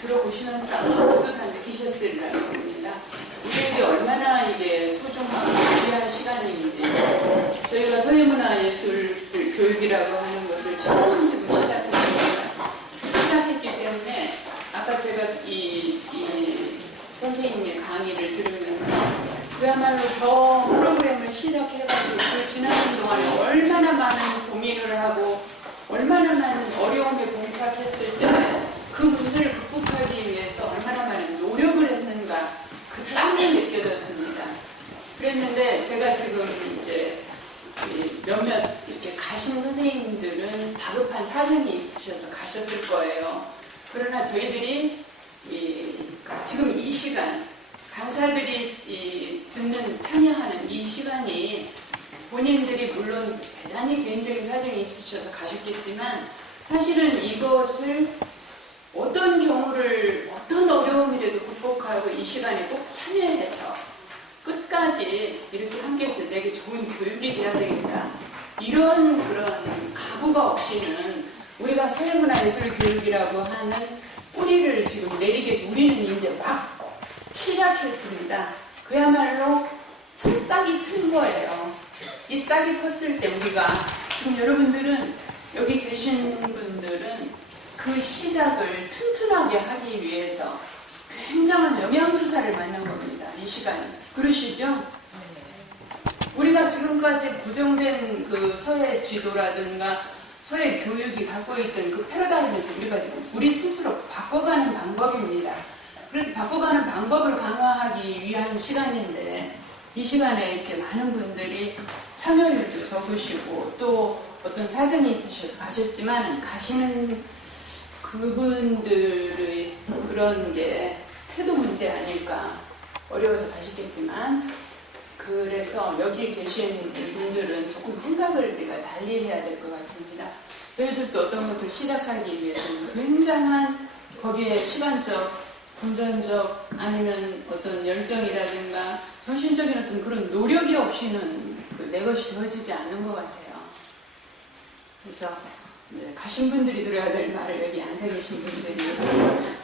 들어보시면서 아마 뿌듯한 느끼셨으리라 믿습니다. 우리에게 얼마나 이게 소중하고 귀한 시간인지, 저희가 서예문화예술 교육이라고 하는 것을 처음부터 시작했기 때문에 아까 제가 이 선생님의 강의를 들으면서 그야말로 저 프로그램을 시작해가지고 그 지나는 동안에 얼마나 많은 고민을 하고 얼마나 많은 어려움에 봉착했을 때 그 문제를 극복하기 위해서 얼마나 많은 노력을 했는가, 그 땀이 느껴졌습니다. 그랬는데 제가 지금 이제 몇몇 이렇게 가신 선생님들은 다급한 사정이 있으셔서 가셨을 거예요. 그러나 저희들이 지금 이 시간, 강사들이 참여하는 이 시간이 본인들이 물론 대단히 개인적인 사정이 있으셔서 가셨겠지만 사실은 이것을 어떤 경우를 어떤 어려움이라도 극복하고 이 시간에 꼭 참여해서 끝까지 이렇게 함께해서 내게 좋은 교육이 돼야 되겠다, 이런 그런 각오가 없이는 우리가 서예문화예술교육이라고 하는 뿌리를 지금 내리게 해서 우리는 이제 막 시작했습니다. 그야말로 첫 싹이 튼 거예요. 이 싹이 텄을 때 우리가 지금 여러분들은 여기 계신 분들은 그 시작을 튼튼하게 하기 위해서 굉장한 영양투사를 맞는 겁니다. 이 시간에. 그러시죠? 우리가 지금까지 고정된 그 서예 지도라든가 서예 교육이 갖고 있던 그 패러다임에서 우리가 지금 우리 스스로 바꿔가는 방법입니다. 그래서 바꿔가는 방법을 강화하기 위한 시간인데 이 시간에 이렇게 많은 분들이 참여율도 적으시고 또 어떤 사정이 있으셔서 가셨지만 가시는 그분들의 그런 게 태도 문제 아닐까, 어려워서 가시겠지만 그래서 여기 계신 분들은 조금 생각을 우리가 달리 해야 될 것 같습니다. 저희들도 어떤 것을 시작하기 위해서는 굉장한 거기에 시간적, 금전적 아니면 어떤 열정이라든가 정신적인 어떤 그런 노력이 없이는 내 것이 되어지지 않는 것 같아요. 그래서 가신 분들이 들어야 될 말을 여기 앉아 계신 분들이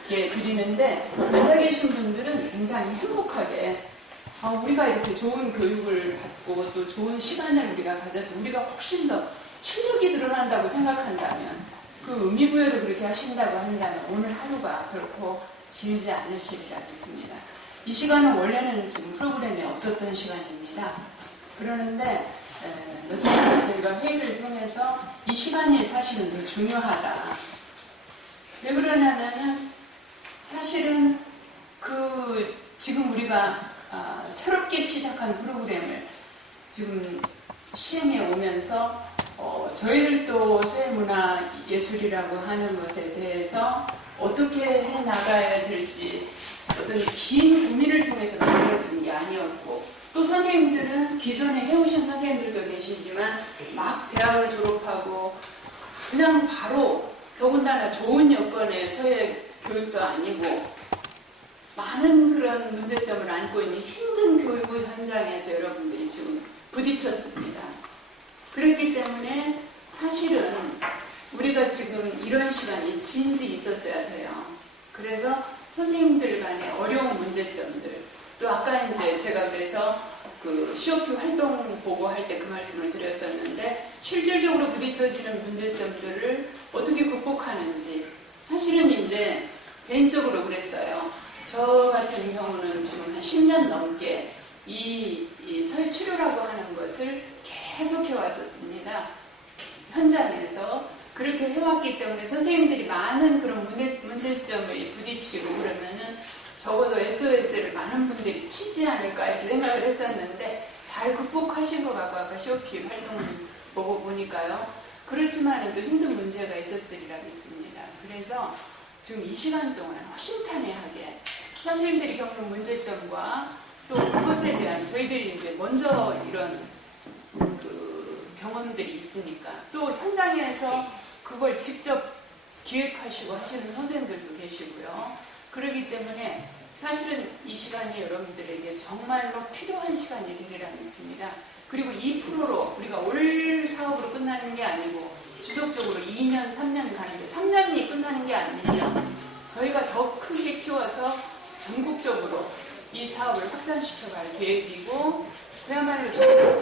드리는데, 앉아 계신 분들은 굉장히 행복하게 우리가 이렇게 좋은 교육을 받고 또 좋은 시간을 우리가 가져서 우리가 훨씬 더 실력이 드러난다고 생각한다면, 그 의미부여를 그렇게 하신다고 한다면 오늘 하루가 결코 길지 않으시리라 믿습니다. 이 시간은 원래는 지금 프로그램에 없었던 시간입니다. 그러는데 며칠 전에 저희가 회의를 통해서 이 시간이 사실은 더 중요하다. 왜 그러냐면은 사실은 지금 우리가 새롭게 시작한 프로그램을 지금 시행해 오면서 저희들도 서예문화예술이라고 하는 것에 대해서 어떻게 해 나가야 될지 어떤 긴 고민을 통해서 만들어진 게 아니었고, 또 선생님들은 기존에 해오신 선생님들도 계시지만 막 대학을 졸업하고 그냥 바로 더군다나 좋은 여건의 서예 교육도 아니고 많은 그런 문제점을 안고 있는 힘든 교육 현장에서 여러분들이 지금 부딪혔습니다. 그랬기 때문에 사실은 우리가 지금 이런 시간이 진지 있었어야 돼요. 그래서 선생님들 간의 어려운 문제점들, 또 아까 이제 제가 그래서 그 COP 활동 보고할 때 그 말씀을 드렸었는데, 실질적으로 부딪혀지는 문제점들을 어떻게 극복하는지, 사실은 이제 개인적으로 그랬어요. 저 같은 경우는 지금 한 10년 넘게 이 서예치료라고 하는 것을 계속 해왔었습니다. 현장에서 그렇게 해왔기 때문에 선생님들이 많은 그런 문제점을 부딪히고 그러면은 적어도 SOS를 많은 분들이 치지 않을까 이렇게 생각을 했었는데 잘 극복하신 것 같고, 아까 COP 활동을 보고 보니까요. 그렇지만 또 힘든 문제가 있었으리라 믿습니다. 그래서 지금 이 시간 동안 허심탄회하게 선생님들이 겪는 문제점과 또 그것에 대한 저희들이 이제 먼저 이런 경험들이 있으니까, 또 현장에서 그걸 직접 기획하시고 하시는 선생님들도 계시고요. 그렇기 때문에 사실은 이 시간이 여러분들에게 정말로 필요한 시간이 되리라 믿습니다. 그리고 이 프로로 우리가 올 사업으로 끝나는 게 아니고 지속적으로 2년, 3년 가는데 3년이 끝나는 게 게 아니죠. 저희가 더 크게 키워서 전국적으로 이 사업을 확산시켜갈 계획이고, 그야말로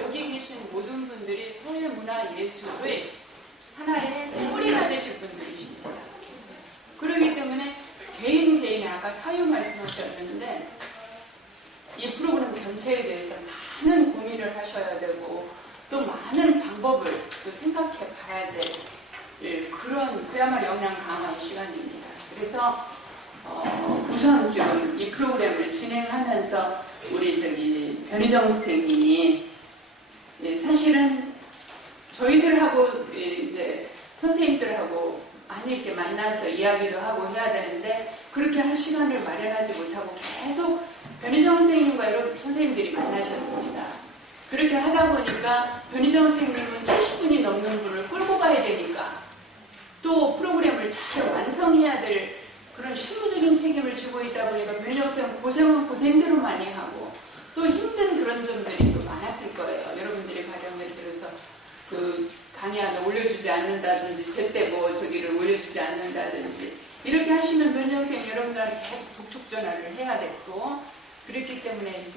여기 계신 모든 분들이 서해 문화 예술의 하나의 뿌리가 되실 분들이십니다. 그렇기 때문에 개인의 아까 사유 말씀하셨는데 이 프로그램 전체에 대해서 많은 고민을 하셔야 되고 또 많은 방법을 또 생각해 봐야 될 그런 그야말로 역량 강한 시간입니다. 그래서 우선 지금 이 프로그램을 진행하면서 우리 변희정 선생님이 사실은 저희들하고 이제 선생님들하고 많이 이렇게 만나서 이야기도 하고 해야 되는데 그렇게 할 시간을 마련하지 못하고 계속 변희정 선생님과 여러 선생님들이 만나셨습니다. 그렇게 하다 보니까 변희정 선생님은 70분이 넘는 분을 끌고 가야 되니까 또 프로그램을 잘 완성해야 될 그런 실무적인 책임을 지고 있다 보니까 변희정 선생님 고생은 고생대로 많이 하고 또 힘든 그런 점들이 또 많았을 거예요. 여러분들이 가령 예를 들어서 그 강의안을 올려주지 않는다든지 제때 뭐 저기를 올려주지 않는다든지 이렇게 하시면 변희정 선생님 여러분들한테 계속 독촉 전화를 해야 됐고 그랬기 때문에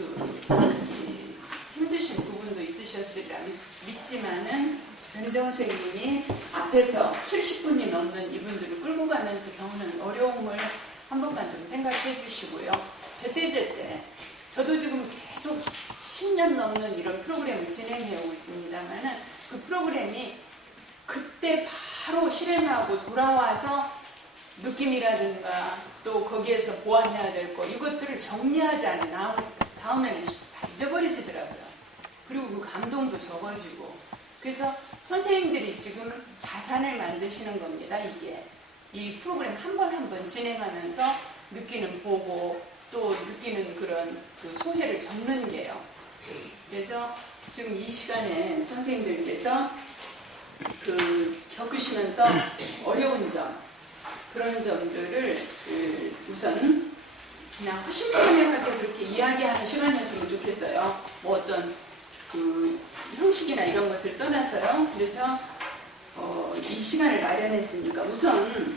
힘드신 부분도 있으셨으리라 믿지만은 변희정 선생님이 앞에서 70분이 넘는 이분들을 끌고 가면서 겪는 어려움을 한 번만 좀 생각해 주시고요. 제때 저도 지금 계속 10년 넘는 이런 프로그램을 진행해 오고 있습니다만은 그 프로그램이 그때 바로 실행하고 돌아와서 느낌이라든가 또 거기에서 보완해야 될 거 이것들을 정리하지 않은 다음에는 다 잊어버리지더라고요. 그리고 그 감동도 적어지고 그래서 선생님들이 지금 자산을 만드시는 겁니다. 이게 이 프로그램 한 번 한 번 진행하면서 느끼는 보고 또 느끼는 그런 그 소회를 적는 게요. 그래서 지금 이 시간에 선생님들께서 겪으시면서 어려운 점 그런 점들을 우선 그냥 허심탄회하게 그렇게 이야기하는 시간이었으면 좋겠어요. 뭐 어떤 그 형식이나 이런 것을 떠나서요. 그래서 이 시간을 마련했으니까 우선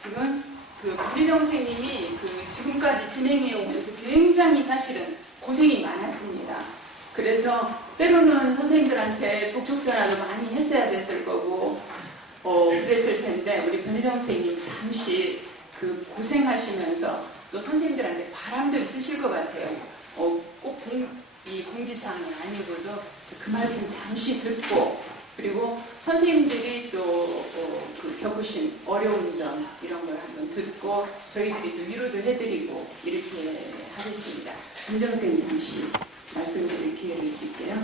지금 변희정 선생님이 지금까지 진행해 오면서 굉장히 사실은 고생이 많았습니다. 그래서 때로는 선생님들한테 독촉 전화도 많이 했어야 됐을 거고 그랬을 텐데 우리 변희정 선생님 잠시 고생하시면서 또 선생님들한테 바람도 있으실 것 같아요. 꼭 이 공지사항이 아니고도 그 말씀 잠시 듣고 그리고 선생님들이 또 겪으신 어려운 점 이런 걸 한번 듣고 저희들이 또 위로도 해드리고 이렇게 하겠습니다. 변희정 선생님 잠시 말씀드릴 기회를 드릴게요.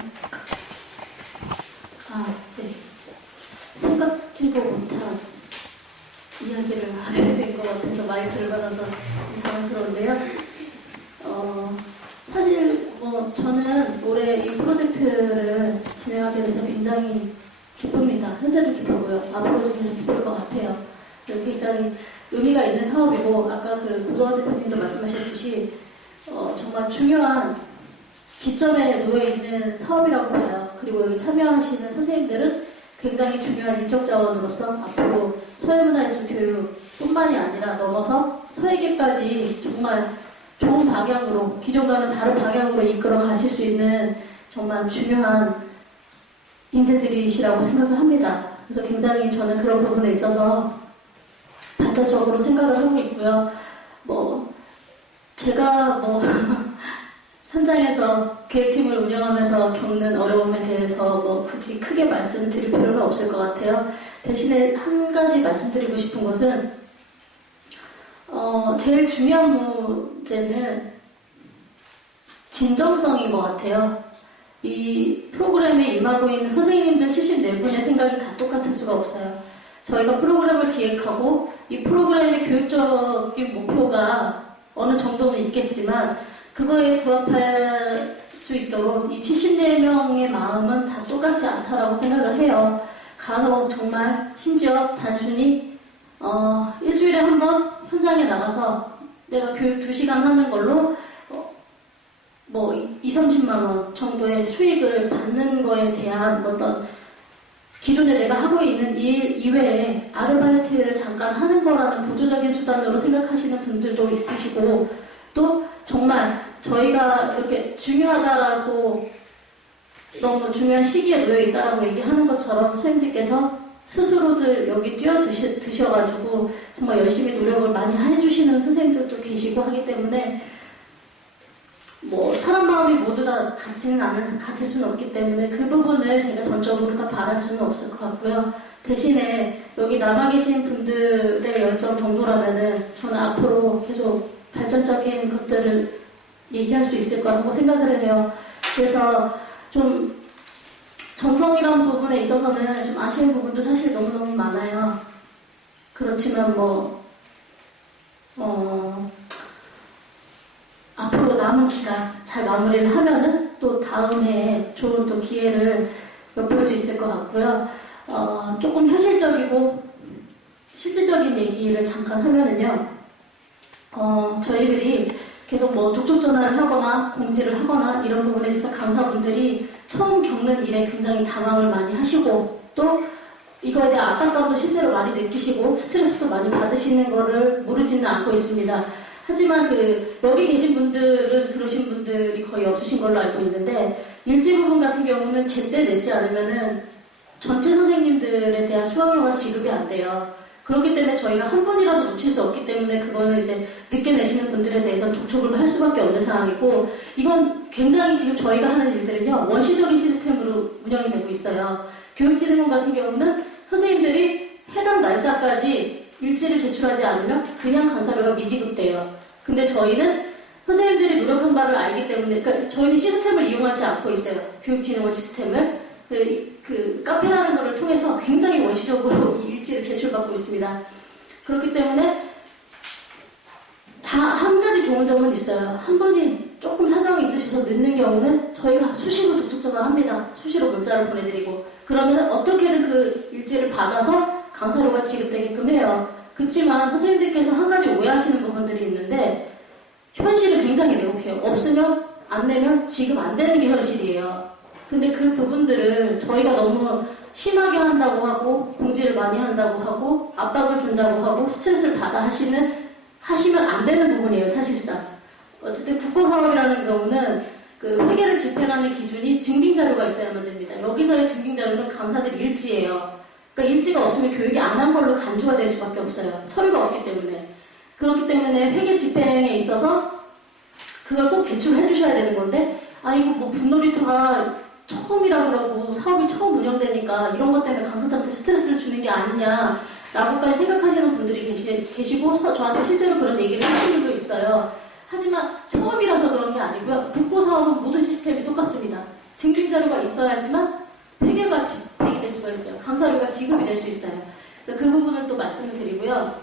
네. 생각지도 못한 이야기를 하게 된 것 같아서 마이크를 받아서 당황스러운데요. 사실 저는 올해 이 프로젝트를 진행하게 돼서 굉장히 기쁩니다. 현재도 기쁘고요. 앞으로도 계속 기쁠 것 같아요. 굉장히 의미가 있는 사업이고 아까 고정환 대표님도 말씀하셨듯이 정말 중요한 기점에 놓여있는 사업이라고 봐요. 그리고 여기 참여하시는 선생님들은 굉장히 중요한 인적 자원으로서 앞으로 서해문화예술 교육뿐만이 아니라 넘어서 서예계까지 정말 좋은 방향으로 기존과는 다른 방향으로 이끌어 가실 수 있는 정말 중요한 인재들이시라고 생각을 합니다. 그래서 굉장히 저는 그런 부분에 있어서 반대적으로 생각을 하고 있고요. 제가 현장에서 기획팀을 운영하면서 겪는 어려움에 대해서 굳이 크게 말씀드릴 필요는 없을 것 같아요. 대신에 한 가지 말씀드리고 싶은 것은 제일 중요한 문제는 진정성인 것 같아요. 이 프로그램에 임하고 있는 선생님들 74분의 생각이 다 똑같을 수가 없어요. 저희가 프로그램을 기획하고 이 프로그램의 교육적인 목표가 어느 정도는 있겠지만 그거에 부합할 수 있도록 이 74명의 마음은 다 똑같지 않다라고 생각을 해요. 간혹 정말 심지어 단순히 일주일에 한 번 현장에 나가서 내가 교육 2시간 하는 걸로 2, 30만 원 정도의 수익을 받는 거에 대한 어떤 기존에 내가 하고 있는 일 이외에 아르바이트를 잠깐 하는 거라는 보조적인 수단으로 생각하시는 분들도 있으시고, 또 정말 저희가 이렇게 중요하다라고 너무 중요한 시기에 놓여 있다라고 얘기하는 것처럼 선생님들께서 스스로들 여기 뛰어드셔가지고 정말 열심히 노력을 많이 해주시는 선생님들도 계시고 하기 때문에 뭐 사람 마음이 모두 다 같을 수는 없기 때문에 그 부분을 제가 전적으로 다 바랄 수는 없을 것 같고요. 대신에 여기 남아 계신 분들의 열정 정도라면은 저는 앞으로 계속 발전적인 것들을 얘기할 수 있을 거라고 생각을 해요. 그래서 좀 정성이라는 부분에 있어서는 좀 아쉬운 부분도 사실 너무너무 많아요. 그렇지만 앞으로 남은 기간 잘 마무리를 하면은 또 다음 해에 좋은 또 기회를 엿볼 수 있을 것 같고요. 조금 현실적이고 실질적인 얘기를 잠깐 하면은요. 저희들이 계속 뭐 독촉 전화를 하거나 공지를 하거나 이런 부분에 있어서 강사분들이 처음 겪는 일에 굉장히 당황을 많이 하시고 또 이거에 대한 압박감도 실제로 많이 느끼시고 스트레스도 많이 받으시는 거를 모르지는 않고 있습니다. 하지만 여기 계신 분들은 그러신 분들이 거의 없으신 걸로 알고 있는데 일지 부분 같은 경우는 제때 내지 않으면은 전체 선생님들에 대한 수강료가 지급이 안 돼요. 그렇기 때문에 저희가 한 분이라도 놓칠 수 없기 때문에 그거는 이제 늦게 내시는 분들에 대해서는 독촉을 할 수밖에 없는 상황이고 이건 굉장히 지금 저희가 하는 일들은요 원시적인 시스템으로 운영이 되고 있어요. 교육진흥원 같은 경우는 선생님들이 해당 날짜까지 일지를 제출하지 않으면 그냥 강사료가 미지급돼요. 근데 저희는 선생님들이 노력한 바를 알기 때문에 그러니까 저희는 시스템을 이용하지 않고 있어요. 교육진흥원 시스템을. 그 카페라는 것을 통해서 굉장히 원시적으로 이 일지를 제출받고 있습니다. 그렇기 때문에 다 한 가지 좋은 점은 있어요. 한 분이 조금 사정이 있으셔서 늦는 경우는 저희가 수시로 독촉 전화를 합니다. 수시로 문자를 보내드리고 그러면 어떻게든 그 일지를 받아서 강사료가 지급되게끔 해요. 그렇지만 선생님들께서 한 가지 오해하시는 부분들이 있는데 현실은 굉장히 내혹해요. 없으면 안 내면 지급 안 되는 게 현실이에요. 근데 그 부분들을 저희가 너무 심하게 한다고 하고 공지를 많이 한다고 하고 압박을 준다고 하고 스트레스를 받아 하시면 안 되는 부분이에요. 사실상 어쨌든 국고사업이라는 경우는 그 회계를 집행하는 기준이 증빙자료가 있어야만 됩니다. 여기서의 증빙자료는 강사들 일지예요. 그러니까 일지가 없으면 교육이 안 한 걸로 간주가 될 수밖에 없어요. 서류가 없기 때문에. 그렇기 때문에 회계 집행에 있어서 그걸 꼭 제출해 주셔야 되는 건데 이거 뭐 분놀이터가 처음이라 그러고 사업이 처음 운영되니까 이런 것 때문에 강사들한테 스트레스를 주는 게 아니냐라고까지 생각하시는 분들이 계시고 저한테 실제로 그런 얘기를 하시는 분도 있어요. 하지만 처음이라서 그런 게 아니고요. 국고사업은 모든 시스템이 똑같습니다. 증빙자료가 있어야지만 회계가 집행이 될 수가 있어요. 강사료가 지급이 될 수 있어요. 그래서 그 부분은 또 말씀을 드리고요.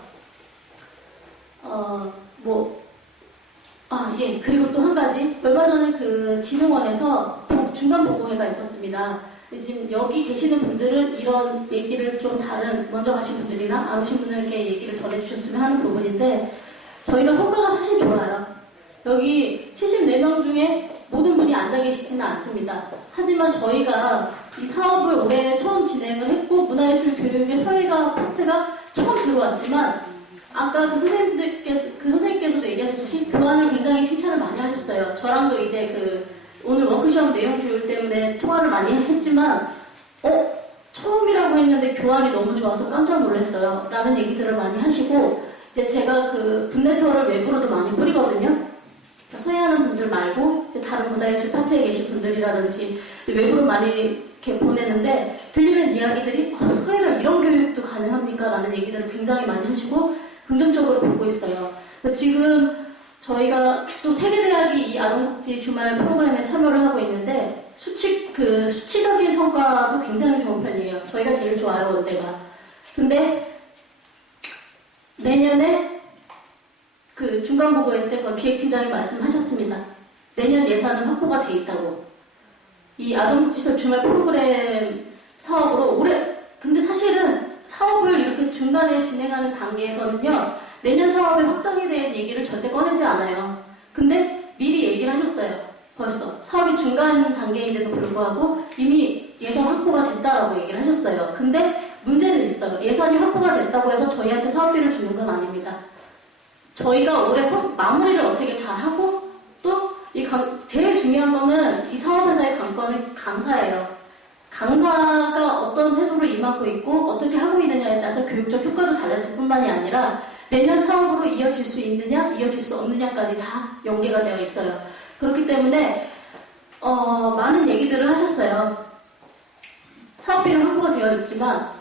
그리고 또 한 가지 얼마 전에 그 진흥원에서 중간 보고회가 있었습니다. 지금 여기 계시는 분들은 이런 얘기를 좀 먼저 가신 분들이나 안 오신 분들께 얘기를 전해주셨으면 하는 부분인데 저희가 성과가 사실 좋아요. 여기 74명 중에 모든 분이 앉아 계시지는 않습니다. 하지만 저희가 이 사업을 올해 처음 진행을 했고 문화예술 교육의 사회가 파트가 처음 들어왔지만 아까 그 선생님께서도 얘기하셨듯이 교환을 굉장히 칭찬을 많이 하셨어요. 저랑도 이제 오늘 워크숍 내용 조율 때문에 통화를 많이 했지만 처음이라고 했는데 교환이 너무 좋아서 깜짝 놀랐어요. 라는 얘기들을 많이 하시고 이제 제가 그 분레터를 외부로도 많이 뿌리거든요. 서해하는 분들 말고 이제 다른 문화예술 파트에 계신 분들이라든지 외부로 많이 이렇게 보내는데 들리는 이야기들이 서해가 이런 교육도 가능합니까? 라는 얘기들을 굉장히 많이 하시고 긍정적으로 보고 있어요. 지금 저희가 또 세계대학이 이 아동복지 주말 프로그램에 참여를 하고 있는데 수치적인 성과도 굉장히 좋은 편이에요. 저희가 제일 좋아요, 원대가. 근데 내년에 그 중간보고회 때 기획팀장이 말씀하셨습니다. 내년 예산은 확보가 돼 있다고. 이 아동복지시설 주말 프로그램 사업으로 근데 사실은 사업을 이렇게 중간에 진행하는 단계에서는요, 내년 사업의 확정에 대한 얘기를 절대 꺼내지 않아요. 근데 미리 얘기를 하셨어요. 벌써. 사업이 중간 단계인데도 불구하고 이미 예산 확보가 됐다라고 얘기를 하셨어요. 근데 문제는 있어요. 예산이 확보가 됐다고 해서 저희한테 사업비를 주는 건 아닙니다. 저희가 올해 마무리를 어떻게 잘하고 또 제일 중요한 거는 이 사업회사의 관건은 강사예요. 강사가 어떤 태도로 임하고 있고 어떻게 하고 있느냐에 따라서 교육적 효과도 달라질 뿐만이 아니라 매년 사업으로 이어질 수 있느냐 이어질 수 없느냐까지 다 연계가 되어 있어요. 그렇기 때문에 많은 얘기들을 하셨어요. 사업비는 확보가 되어 있지만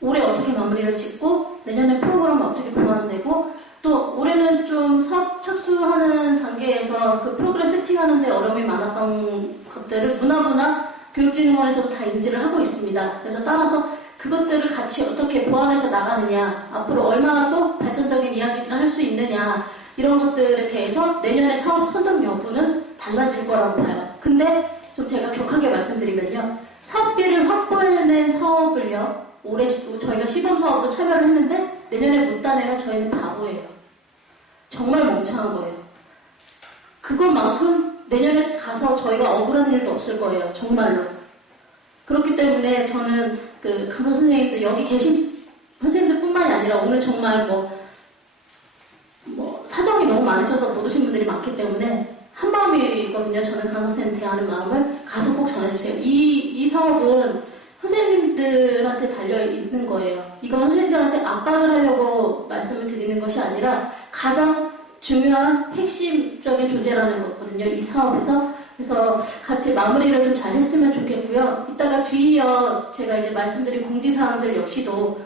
올해 어떻게 마무리를 짓고 내년에 프로그램을 어떻게 보완되고 또 올해는 좀 사업 착수하는 단계에서 그 프로그램 세팅하는 데 어려움이 많았던 것들을 문화부나 교육진흥원에서도 다 인지를 하고 있습니다. 그래서 따라서 그것들을 같이 어떻게 보완해서 나가느냐, 앞으로 얼마나 또 발전적인 이야기들을 할 수 있느냐, 이런 것들에 대해서 내년에 사업 선정 여부는 달라질 거라고 봐요. 근데 좀 제가 격하게 말씀드리면요. 사업비를 확보해낸 사업을요, 올해 저희가 시범사업으로 참여를 했는데 내년에 못 따내면 저희는 바보예요. 정말 멍청한 거예요. 그것만큼 내년에 가서 저희가 억울한 일도 없을 거예요. 정말로. 그렇기 때문에 저는 그 강사 선생님들 여기 계신 선생님들 뿐만이 아니라 오늘 정말 사정이 너무 많으셔서 못 오신 분들이 많기 때문에 한 마음이거든요. 저는 강사 선생님 대하는 마음을 가서 꼭 전해주세요. 이 사업은 선생님들한테 달려있는 거예요. 이건 선생님들한테 압박을 하려고 말씀을 드리는 것이 아니라 가장 중요한 핵심적인 존재라는 거거든요. 이 사업에서. 그래서 같이 마무리를 좀 잘 했으면 좋겠고요. 이따가 뒤이어 제가 이제 말씀드린 공지사항들 역시도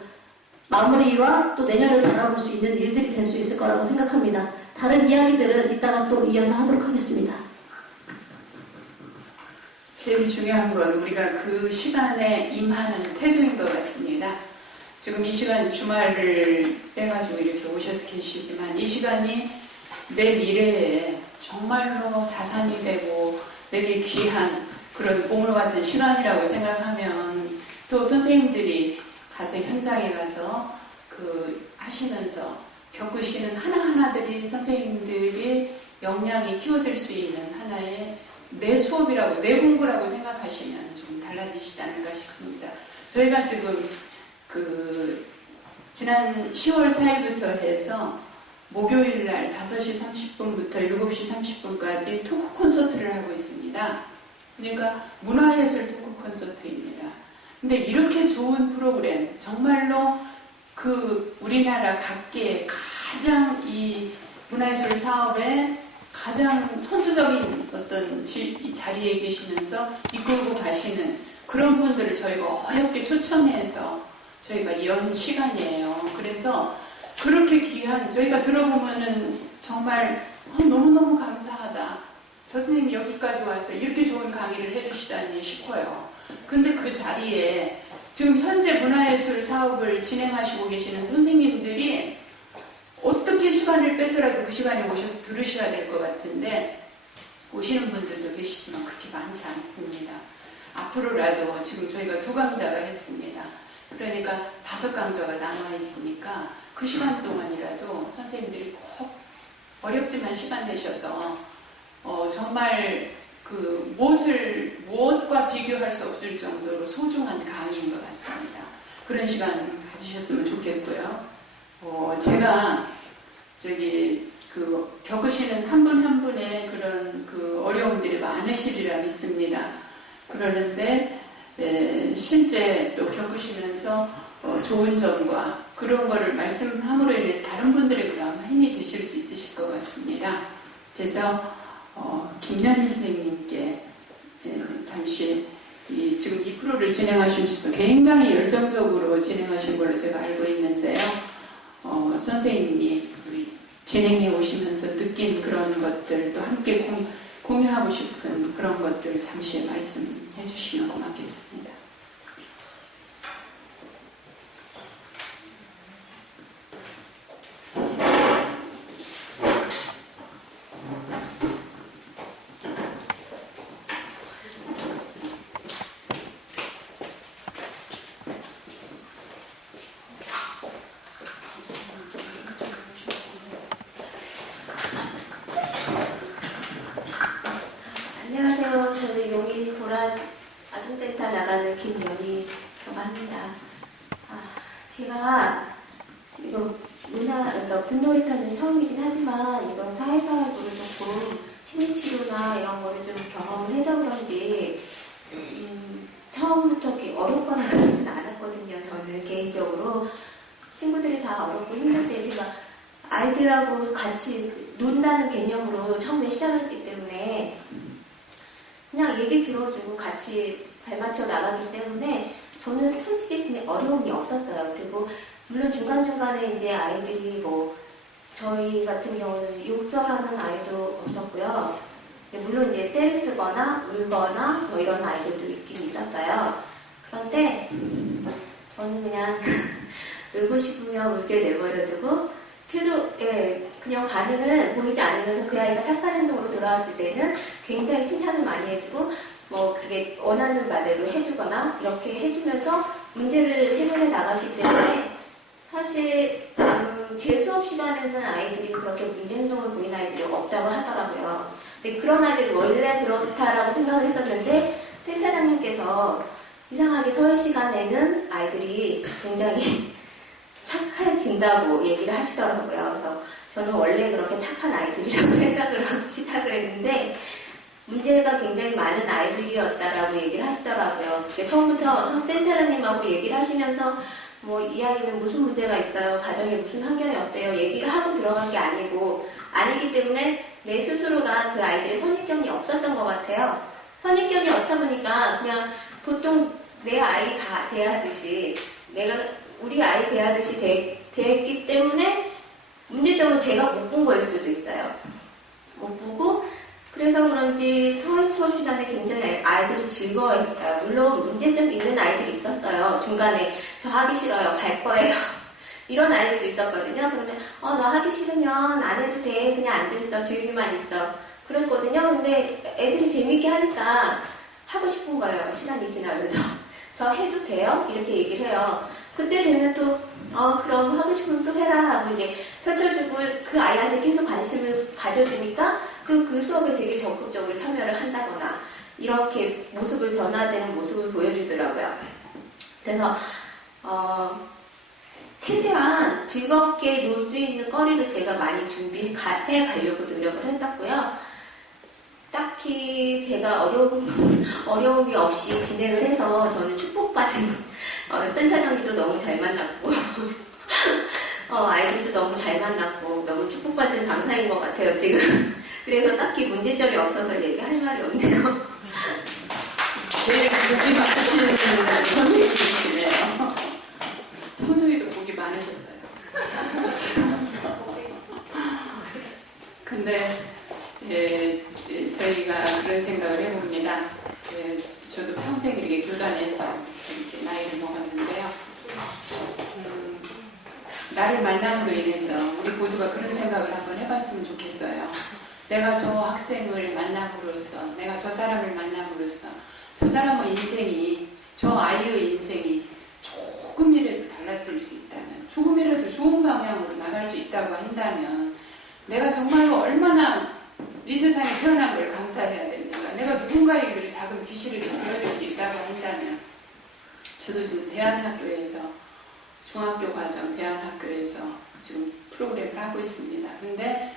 마무리와 또 내년을 바라볼 수 있는 일들이 될 수 있을 거라고 생각합니다. 다른 이야기들은 이따가 또 이어서 하도록 하겠습니다. 제일 중요한 건 우리가 그 시간에 임하는 태도인 것 같습니다. 지금 이 시간 주말을 빼가지고 이렇게 오셔서 계시지만 이 시간이 내 미래에 정말로 자산이 되고 내게 귀한 그런 보물 같은 시간이라고 생각하면 또 선생님들이 가서 현장에 가서 하시면서 겪으시는 하나하나들이 선생님들이 역량이 키워질 수 있는 하나의 내 수업이라고, 내 공부라고 생각하시면 좀 달라지시지 않을까 싶습니다. 저희가 지금 지난 10월 4일부터 해서 목요일 날 5시 30분부터 7시 30분까지 토크 콘서트를 하고 있습니다. 그러니까 문화예술 토크 콘서트입니다. 근데 이렇게 좋은 프로그램, 정말로 우리나라 각계의 가장 이 문화예술 사업에 가장 선두적인 어떤 이 자리에 계시면서 이끌고 가시는 그런 분들을 저희가 어렵게 초청해서 저희가 연 시간이에요. 그래서 그렇게 귀한, 저희가 들어보면은 정말 너무너무 감사하다. 저 선생님이 여기까지 와서 이렇게 좋은 강의를 해주시다니 싶어요. 근데 그 자리에 지금 현재 문화예술 사업을 진행하시고 계시는 선생님들이 어떻게 시간을 빼서라도 그 시간에 오셔서 들으셔야 될 것 같은데 오시는 분들도 계시지만 그렇게 많지 않습니다. 앞으로라도 지금 저희가 2강좌가 했습니다. 그러니까 5강좌가 남아있으니까 그 시간 동안이라도 선생님들이 꼭 어렵지만 시간 내셔서 정말 무엇과 비교할 수 없을 정도로 소중한 강의인 것 같습니다. 그런 시간 가지셨으면 좋겠고요. 제가 겪으시는 한 분 한 분의 그런 어려움들이 많으시리라 믿습니다. 그러는데 실제 또 겪으시면서 좋은 점과 그런 거를 말씀함으로 인해서 다른 분들에게 힘이 되실 수 있으실 것 같습니다. 그래서 김연희 선생님께 잠시 지금 이 프로를 진행하시면서 굉장히 열정적으로 진행하신 걸로 제가 알고 있는데요. 선생님이 진행해 오시면서 느낀 그런 것들도 함께 공유하고 싶은 그런 것들을 잠시 말씀해 주시면 고맙겠습니다. 안녕하세요. 저는 용인 보라 아동센터 나간 합니다. 제가 이거 그러니까 분놀이터는 처음이긴 하지만 이건 사회사업으로 조금 심리치료나 이런 거를 좀 경험을 해서 그런지 처음부터 이렇게 어렵거나 그러지는 않았거든요. 저는 개인적으로 친구들이 다 어렵고 힘들 때 제가 아이들하고 같이 논다는 개념으로 처음에 시작했기 때문에 그냥 얘기 들어주고 같이 발맞춰 나가기 때문에 저는 솔직히 그냥 어려움이 없었어요. 그리고 물론 중간중간에 이제 아이들이 뭐 저희 같은 경우는 욕설하는 아이도 없었고요. 물론 이제 때를 쓰거나 울거나 뭐 이런 아이들도 있긴 있었어요. 그런데 저는 그냥 울고 싶으면 울게 내버려두고 계속 그냥 반응을 보이지 않으면서 그 아이가 착한 행동으로 돌아왔을 때는 굉장히 칭찬을 많이 해주고 뭐 그게 원하는 바대로 해주거나 이렇게 해주면서 문제를 해결해 나갔기 때문에 사실 제 수업 시간에는 아이들이 그렇게 문제 행동을 보이는 아이들이 없다고 하더라고요. 근데 그런 아이들이 원래 그렇다라고 생각을 했었는데 센터장님께서 이상하게 서울 시간에는 아이들이 굉장히 착해진다고 얘기를 하시더라고요. 그래서 저는 원래 그렇게 착한 아이들이라고 생각을 하고 시작을 했는데 문제가 굉장히 많은 아이들이었다라고 얘기를 하시더라고요. 처음부터 센터장님하고 얘기를 하시면서 뭐 이 아이는 무슨 문제가 있어요? 가정에 무슨 환경이 어때요? 얘기를 하고 들어간 게 아니기 때문에 내 스스로가 그 아이들의 선입견이 없었던 것 같아요. 선입견이 없다 보니까 그냥 보통 내 아이 다 대하듯이 우리 아이 대하듯이 대했기 때문에 문제점은 제가 못 본 거일 수도 있어요. 못 보고 그래서 그런지 수업 시간에 굉장히 아이들이 즐거워했어요. 물론 문제점 있는 아이들이 있었어요. 중간에 저 하기 싫어요. 갈 거예요. 이런 아이들도 있었거든요. 그러면 너 하기 싫으면 안 해도 돼. 그냥 앉아있어. 조용히만 있어. 그랬거든요. 근데 애들이 재밌게 하니까 하고 싶은 거예요. 시간이 지나면서. 저 해도 돼요? 이렇게 얘기를 해요. 그때 되면 또 그럼 하고 싶으면 또 해라 하고 이제 펼쳐주고 그 아이한테 계속 관심을 가져주니까 그 수업에 되게 적극적으로 참여를 한다거나 이렇게 변화되는 모습을 보여주더라고요. 그래서 최대한 즐겁게 놀 수 있는 거리를 제가 많이 준비해 가려고 노력을 했었고요. 딱히 제가 어려움이 없이 진행을 해서 저는 축복받은 센터장님도 너무 잘 만났고 아이들도 너무 잘 만났고 너무 축복받은 강사인 것 같아요 지금. 그래서 딱히 문제점이 없어서 얘기할 말이 없네요. 제일 복이 많으시는 선생님이시네요. 평소에도 복이 많으셨어요. 근데 저희가 그런 생각을 해봅니다. 저도 평생 이렇게 교단에서 이렇게 나이를 먹었는데요. 나를 만남으로 인해서 우리 모두가 그런 생각을 한번 해봤으면 좋겠어요. 내가 저 학생을 만남으로써, 내가 저 사람을 만남으로써 저 사람의 인생이, 저 아이의 인생이 조금이라도 달라질 수 있다면, 조금이라도 좋은 방향으로 나갈 수 있다고 한다면 내가 정말로 얼마나 이 세상에 태어난 걸 감사해야 됩니까? 내가 누군가에게 작은 비실을 들어줄 수 있다고 한다면 저도 지금 대한학교에서 중학교 과정 대한학교에서 지금 프로그램을 하고 있습니다. 근데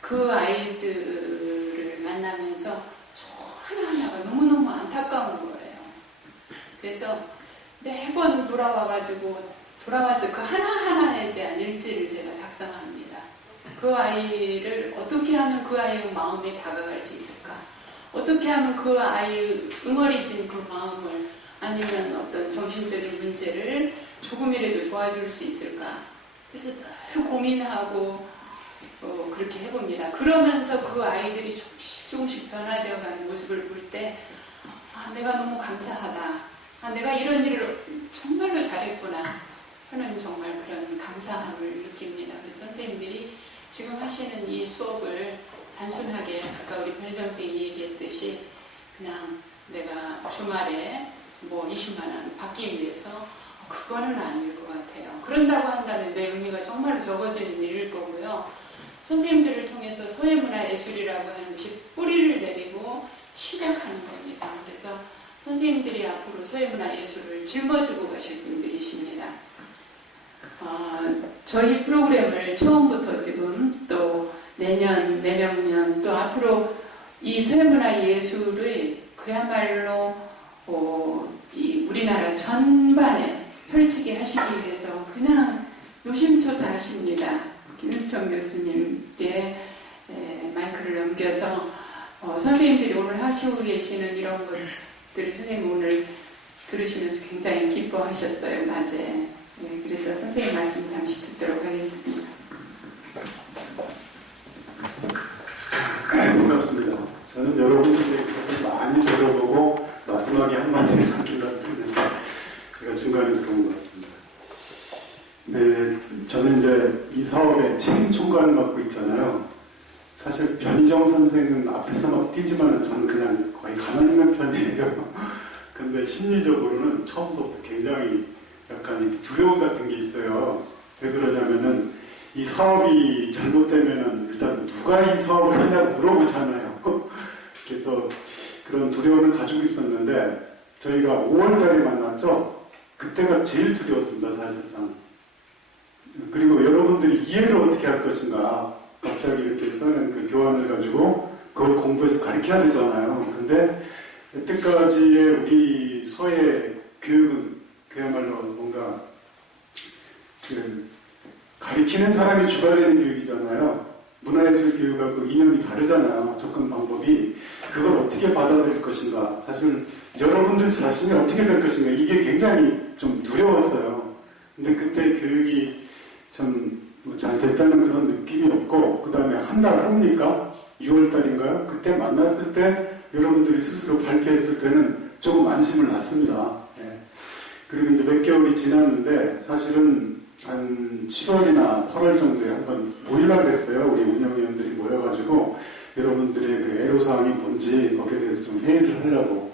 그 아이들을 만나면서 저 하나하나가 너무너무 안타까운 거예요. 그래서 매번 돌아와서 그 하나하나에 대한 일지를 제가 작성합니다. 그 아이를 어떻게 하면 그 아이의 마음에 다가갈 수 있을까? 어떻게 하면 그 아이의 응어리진 그 마음을 아니면 어떤 정신적인 문제를 조금이라도 도와줄 수 있을까? 그래서 늘 고민하고 그렇게 해봅니다. 그러면서 그 아이들이 조금씩 변화되어가는 모습을 볼 때 내가 너무 감사하다. 내가 이런 일을 정말로 잘했구나 하는 정말 그런 감사함을 느낍니다. 그래서 선생님들이 지금 하시는 이 수업을 단순하게 아까 우리 변희정 선생님이 얘기했듯이 그냥 내가 주말에 뭐 20만 원 받기 위해서 그거는 아닐 것 같아요. 그런다고 한다면 내 의미가 정말로 적어지는 일일 거고요. 선생님들을 통해서 서예문화예술이라고 하는 것이 뿌리를 내리고 시작하는 겁니다. 그래서 선생님들이 앞으로 서예문화예술을 짊어지고 가실 분들이십니다. 저희 프로그램을 처음부터 지금 또 내년, 내명년 또 앞으로 이 서예문화예술의 그야말로 이 우리나라 전반에 펼치게 하시기 위해서 그냥 노심초사하십니다. 김수청 교수님께 마이크를 넘겨서 선생님들이 오늘 하시고 계시는 이런 것들을 선생님 오늘 들으시면서 굉장히 기뻐하셨어요, 낮에. 그래서 선생님 말씀 잠시 듣도록 하겠습니다. 반갑습니다. 저는 여러분들의 것을 많이 들어보고 마지막에 한마디를 남기려고 했는데 제가 중간에 들어온 것 같습니다. 네, 저는 이제 이 사업의 책임 총괄을 맡고 있잖아요. 사실 변희정 선생은 앞에서 막 뛰지만 저는 그냥 거의 가만히 있는 편이에요. 근데 심리적으로는 처음부터 굉장히 약간 두려움 같은 게 있어요. 왜 그러냐면은 이 사업이 잘못되면은 일단 누가 이 사업을 하냐고 물어보잖아요. 그래서 그런 두려움을 가지고 있었는데 저희가 5월 달에 만났죠. 그때가 제일 두려웠습니다, 사실상. 그리고 여러분들이 이해를 어떻게 할 것인가. 갑자기 이렇게 써낸 그 교환을 가지고 그걸 공부해서 가르쳐야 되잖아요. 근데 여태까지의 우리 서예 교육은 그야말로 뭔가 가르치는 사람이 주가 되는 교육이잖아요. 문화예술 교육하고 이념이 다르잖아요. 접근 방법이. 그걸 어떻게 받아들일 것인가. 사실 여러분들 자신이 어떻게 될 것인가. 이게 굉장히 좀 두려웠어요. 근데 그때 교육이 좀 잘 됐다는 그런 느낌이 없고, 그 다음에 한 달 후입니까? 6월 달인가요? 그때 만났을 때 여러분들이 스스로 발표했을 때는 조금 안심을 났습니다. 예. 그리고 이제 몇 개월이 지났는데 사실은 한 7월이나 8월 정도에 한번 모이려고 했어요. 우리 운영위원들이 모여가지고 여러분들의 그 애로사항이 뭔지 거기에 대해서 좀 회의를 하려고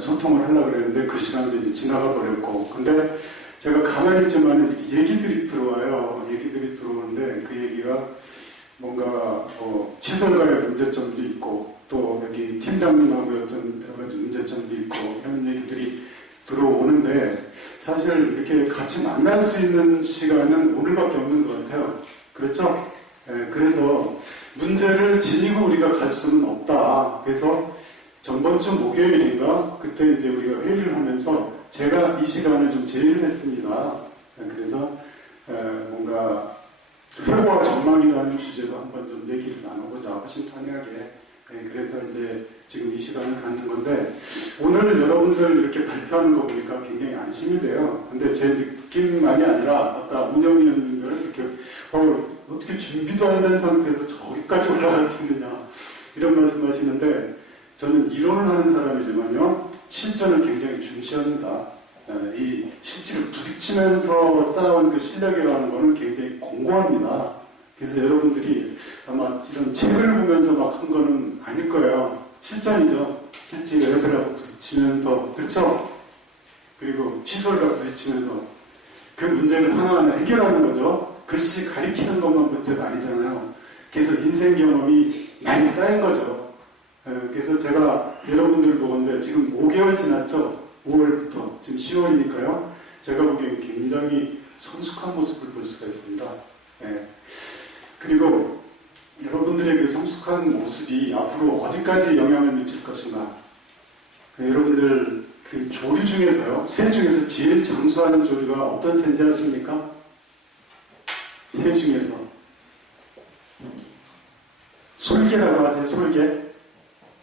소통을 하려고 했는데 그 시간도 이제 지나가 버렸고, 근데 제가 가만히 있지만 이렇게 얘기들이 들어와요. 얘기들이 들어오는데 그 얘기가 뭔가 시설과의 문제점도 있고 또 여기 팀장님하고의 어떤 여러 가지 문제점도 있고 이런 얘기들이 들어오는데 사실 이렇게 같이 만날 수 있는 시간은 오늘밖에 없는 것 같아요. 그렇죠? 그래서 문제를 지니고 우리가 갈 수는 없다. 그래서 전번 주 목요일인가 그때 이제 우리가 회의를 하면서 제가 이 시간을 좀 제의를 했습니다. 그래서 뭔가 회고와 전망이라는 주제로 한번 좀 얘기를 나눠보자 허심탄회하게. 그래서 이제 지금 이 시간을 갖는 건데 오늘 여러분들 이렇게 발표하는 거 보니까 굉장히 안심이 돼요. 근데 제 느낌만이 아니라 아까 운영위원님들은 이렇게 어떻게 준비도 안 된 상태에서 저기까지 올라갈 수 있느냐 이런 말씀하시는데 저는 이론을 하는 사람이지만요 실전을 굉장히 중시합니다. 이 실제로 부딪히면서 쌓아온 그 실력이라는 거는 굉장히 공고합니다. 그래서 여러분들이 아마 이런 책을 보면서 막 한 거는 아닐 거예요. 실전이죠. 실제 애들하고 부딪히면서, 그렇죠? 그리고 시설과 부딪히면서 그 문제를 하나하나 해결하는 거죠. 글씨 가리키는 것만 문제가 아니잖아요. 그래서 인생 경험이 많이 쌓인 거죠. 그래서 제가 여러분들 보건데 지금 5개월 지났죠? 5월부터 지금 10월이니까요. 제가 보기엔 굉장히 성숙한 모습을 볼 수가 있습니다. 그리고 여러분들의 그 성숙한 모습이 앞으로 어디까지 영향을 미칠 것인가. 여러분들 그 조류 중에서요. 새 중에서 제일 장수하는 조류가 어떤 새인지 아십니까? 새 중에서 솔개라고 하세요. 솔개.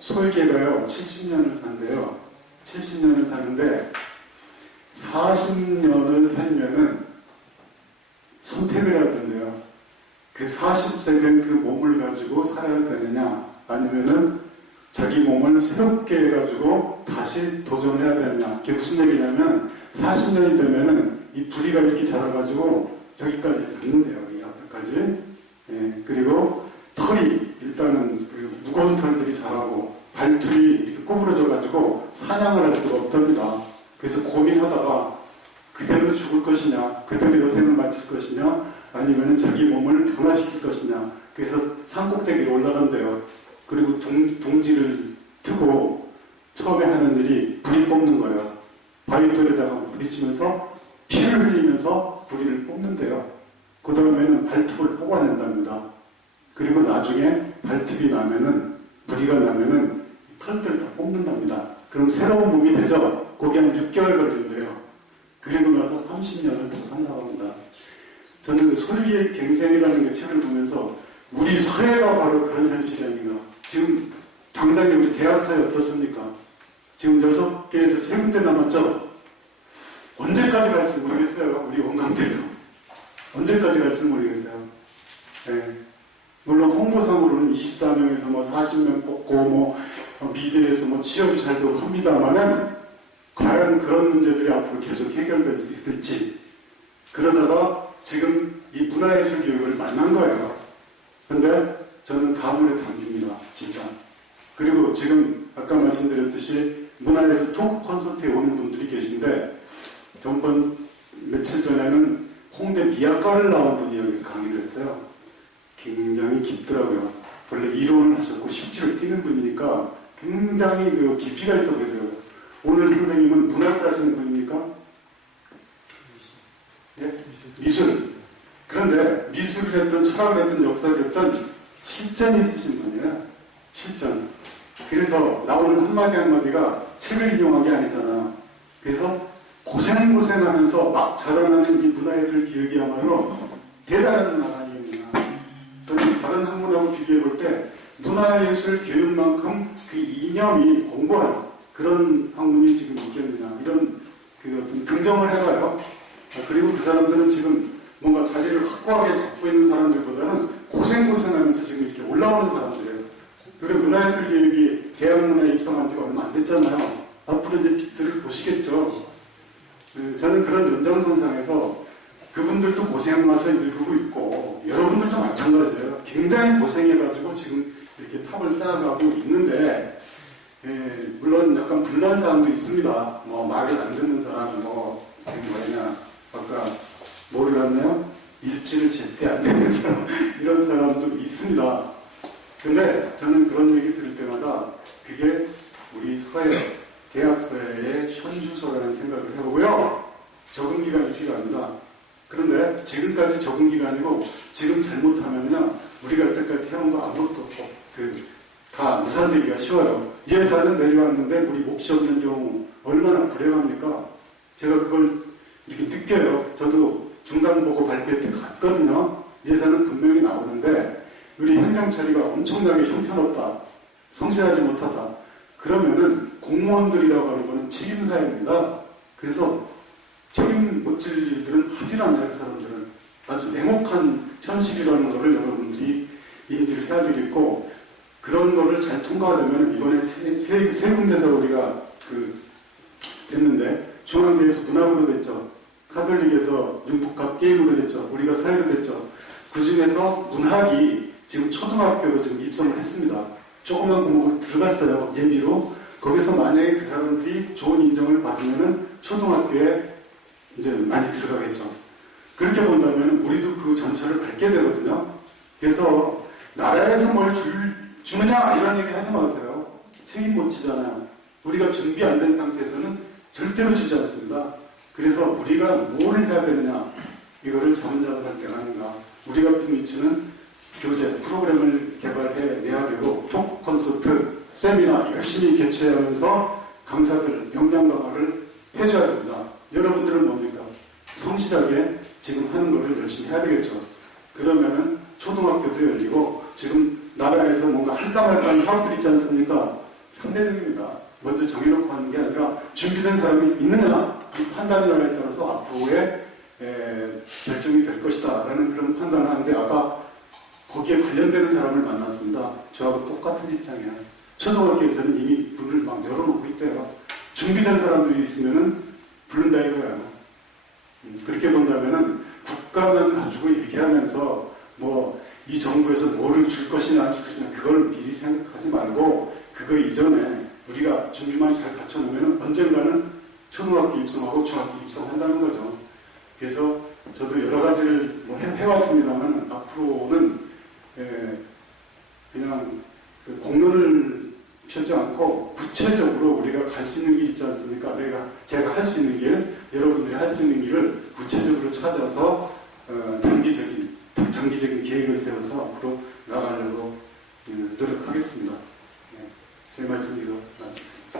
솔개가요 70년을 산대요. 70년을 사는데 40년을 살면은 선택을 해야 된대요. 그 40세 된 그 몸을 가지고 살아야 되느냐 아니면은 자기 몸을 새롭게 해가지고 다시 도전해야 되느냐. 그게 무슨 얘기냐면 40년이 되면은 이 부리가 이렇게 자라가지고 저기까지 닿는데요. 이 앞에까지. 그리고 털이 일단은 그 무거운 털들이 자라고 발툴이 이렇게 구부러져가지고 사냥을 할 수가 없답니다. 그래서 고민하다가 그대로 죽을 것이냐, 그대로 여생을 마칠 것이냐, 아니면 자기 몸을 변화시킬 것이냐. 그래서 산꼭대기로 올라간대요. 그리고 둥지를 트고 처음에 하는 일이 부리 뽑는 거예요. 바위돌에다가 부딪히면서 피를 흘리면서 부리를 뽑는데요. 그 다음에는 발톱을 뽑아낸답니다. 그리고 나중에 발톱이 나면은, 부리가 나면은 털들을 다 뽑는답니다. 그럼 새로운 몸이 되죠? 그게 한 6개월 걸린대요. 그리고 나서 30년을 더 산다고 합니다. 저는 그 솔기의 갱생이라는 그 책을 보면서 우리 사회가 바로 그런 현실이 아닌가. 지금 당장에 우리 대학사회 어떻습니까? 지금 6개에서 3군데 남았죠? 언제까지 갈지 모르겠어요. 우리 원광대도. 언제까지 갈지 모르겠어요. 네. 물론 홍보상으로는 24명에서 뭐 40명 뽑고 뭐 미대에서 뭐 취업이 잘 되고 합니다만은 과연 그런 문제들이 앞으로 계속 해결될 수 있을지. 그러다가 지금 이 문화예술 교육을 만난 거예요. 근데 저는 가물에 담깁니다. 진짜. 그리고 지금 아까 말씀드렸듯이 문화예술 토크 콘서트에 오는 분들이 계신데 전번 며칠 전에는 홍대 미학과를 나온 분이 여기서 강의를 했어요. 굉장히 깊더라고요. 원래 이론을 하셨고 실제로 뛰는 분이니까 굉장히 그 깊이가 있어 보이더라고요. 오늘 선생님은 문학과 하시는 분입니까? 네? 미술. 그런데 미술을 했든 철학을 했든 역사를 했든 실전이 있으신 분이에요. 실전. 그래서 나오는 한마디 한마디가 책을 인용한 게 아니잖아. 그래서 고생하면서 막 자라나는 이 문화예술 교육이야말로 대단한 문화가 아닙니다. 저는 다른 학문하고 비교해 볼 때 문화예술 교육만큼 그 이념이 공고한 그런 학문이 지금 있겠느냐. 이런 그 어떤 긍정을 해봐요. 그리고 그 사람들은 지금 뭔가 자리를 확고하게 잡고 있는 사람들보다는 고생하면서 지금 이렇게 올라오는 사람들이에요. 그리고 문화예술 교육이 대학문화에 입성한 지가 얼마 안 됐잖아요. 앞으로 이제 빛들을 보시겠죠. 저는 그런 연장선상에서 그분들도 고생하면서 일구고 있고 여러분들도 마찬가지예요. 굉장히 고생해가지고 지금 이렇게 탑을 쌓아가고 있는데 물론 약간 분란사항도 있습니다. 뭐 말을 안 듣는 사람 뭐냐 아까 뭐를 했나요? 일지를 제때 안 되는 사람 이런 사람도 있습니다. 근데 저는 그런 얘기 들을 때마다 그게 우리 사회 대학사회의 현주소라는 생각을 해보고요. 적응 기간이 필요합니다. 그런데 지금까지 적응 기간이고 지금 잘못하면요 우리가 여태까지 해온 거 아무것도 없고 다 무산되기가 쉬워요. 예산은 내려왔는데 우리 몫이 없는 경우 얼마나 불행합니까? 제가 그걸 이렇게 느껴요. 저도 중간 보고 발표회 때 갔거든요. 예산은 분명히 나오는데 우리 행정 처리가 엄청나게 형편없다. 성실하지 못하다. 그러면은 공무원들이라고 하는 거는 책임사입니다. 그래서 책임 못 질 일들은 하질 않아요. 그 사람들은. 아주 냉혹한 현실이라는 거를 여러분들이 인지를 해야 되겠고 그런 거를 잘 통과가 되면 이번에 세 군데서 우리가 됐는데 중앙대에서 문학으로 됐죠. 카톨릭에서 융복합 게임으로 됐죠. 우리가 사회로 됐죠. 그 중에서 문학이 지금 초등학교로 지금 입성을 했습니다. 조그만 공목으로 들어갔어요. 예비로. 거기서 만약에 그 사람들이 좋은 인정을 받으면은 초등학교에 이제 많이 들어가겠죠. 그렇게 본다면 우리도 그 전철을 밟게 되거든요. 그래서 나라에서 뭘 주느냐 이런 얘기 하지 마세요. 책임 못 지잖아요. 우리가 준비 안 된 상태에서는 절대로 주지 않습니다. 그래서 우리가 뭘 해야 되느냐 이거를 자문자답할 때가 아닌가. 우리 같은 위치는 교재, 프로그램을 개발해 내야 되고 토크 콘서트, 세미나 열심히 개최하면서 강사들, 역량 강화를 해줘야 됩니다. 여러분들은 뭡니까? 성실하게 지금 하는 거를 열심히 해야 되겠죠. 그러면은 초등학교도 열리고 지금 나라에서 뭔가 할까 말까 하는 사업들 있지 않습니까? 상대적입니다. 먼저 정해놓고 하는 게 아니라 준비된 사람이 있느냐 이 판단력에 따라서 앞으로의 결정이 될 것이다 라는 그런 판단을 하는데 아까 거기에 관련되는 사람을 만났습니다. 저하고 똑같은 입장이에요. 초등학교에서는 이미 문을 막 열어놓고 있대요. 준비된 사람들이 있으면은 부른다 이거예요. 그렇게 본다면은 국가만 가지고 얘기하면서 뭐 이 정부에서 뭐를 줄 것이냐 안 줄 것이냐 그걸 미리 생각하지 말고 그거 이전에 우리가 준비만 잘 갖춰놓으면 언젠가는 초등학교 입성하고 중학교 입성한다는 거죠. 그래서 저도 여러 가지를 뭐 해왔습니다만 앞으로는 그냥 공론을 펴지 않고 구체적으로 우리가 갈 수 있는 길 있지 않습니까? 제가 할 수 있는 길, 여러분들이 할 수 있는 길을 구체적으로 찾아서 장기적인 계획을 세워서 앞으로 나가려고 노력하겠습니다. 네, 제 말씀 이거 마치겠습니다.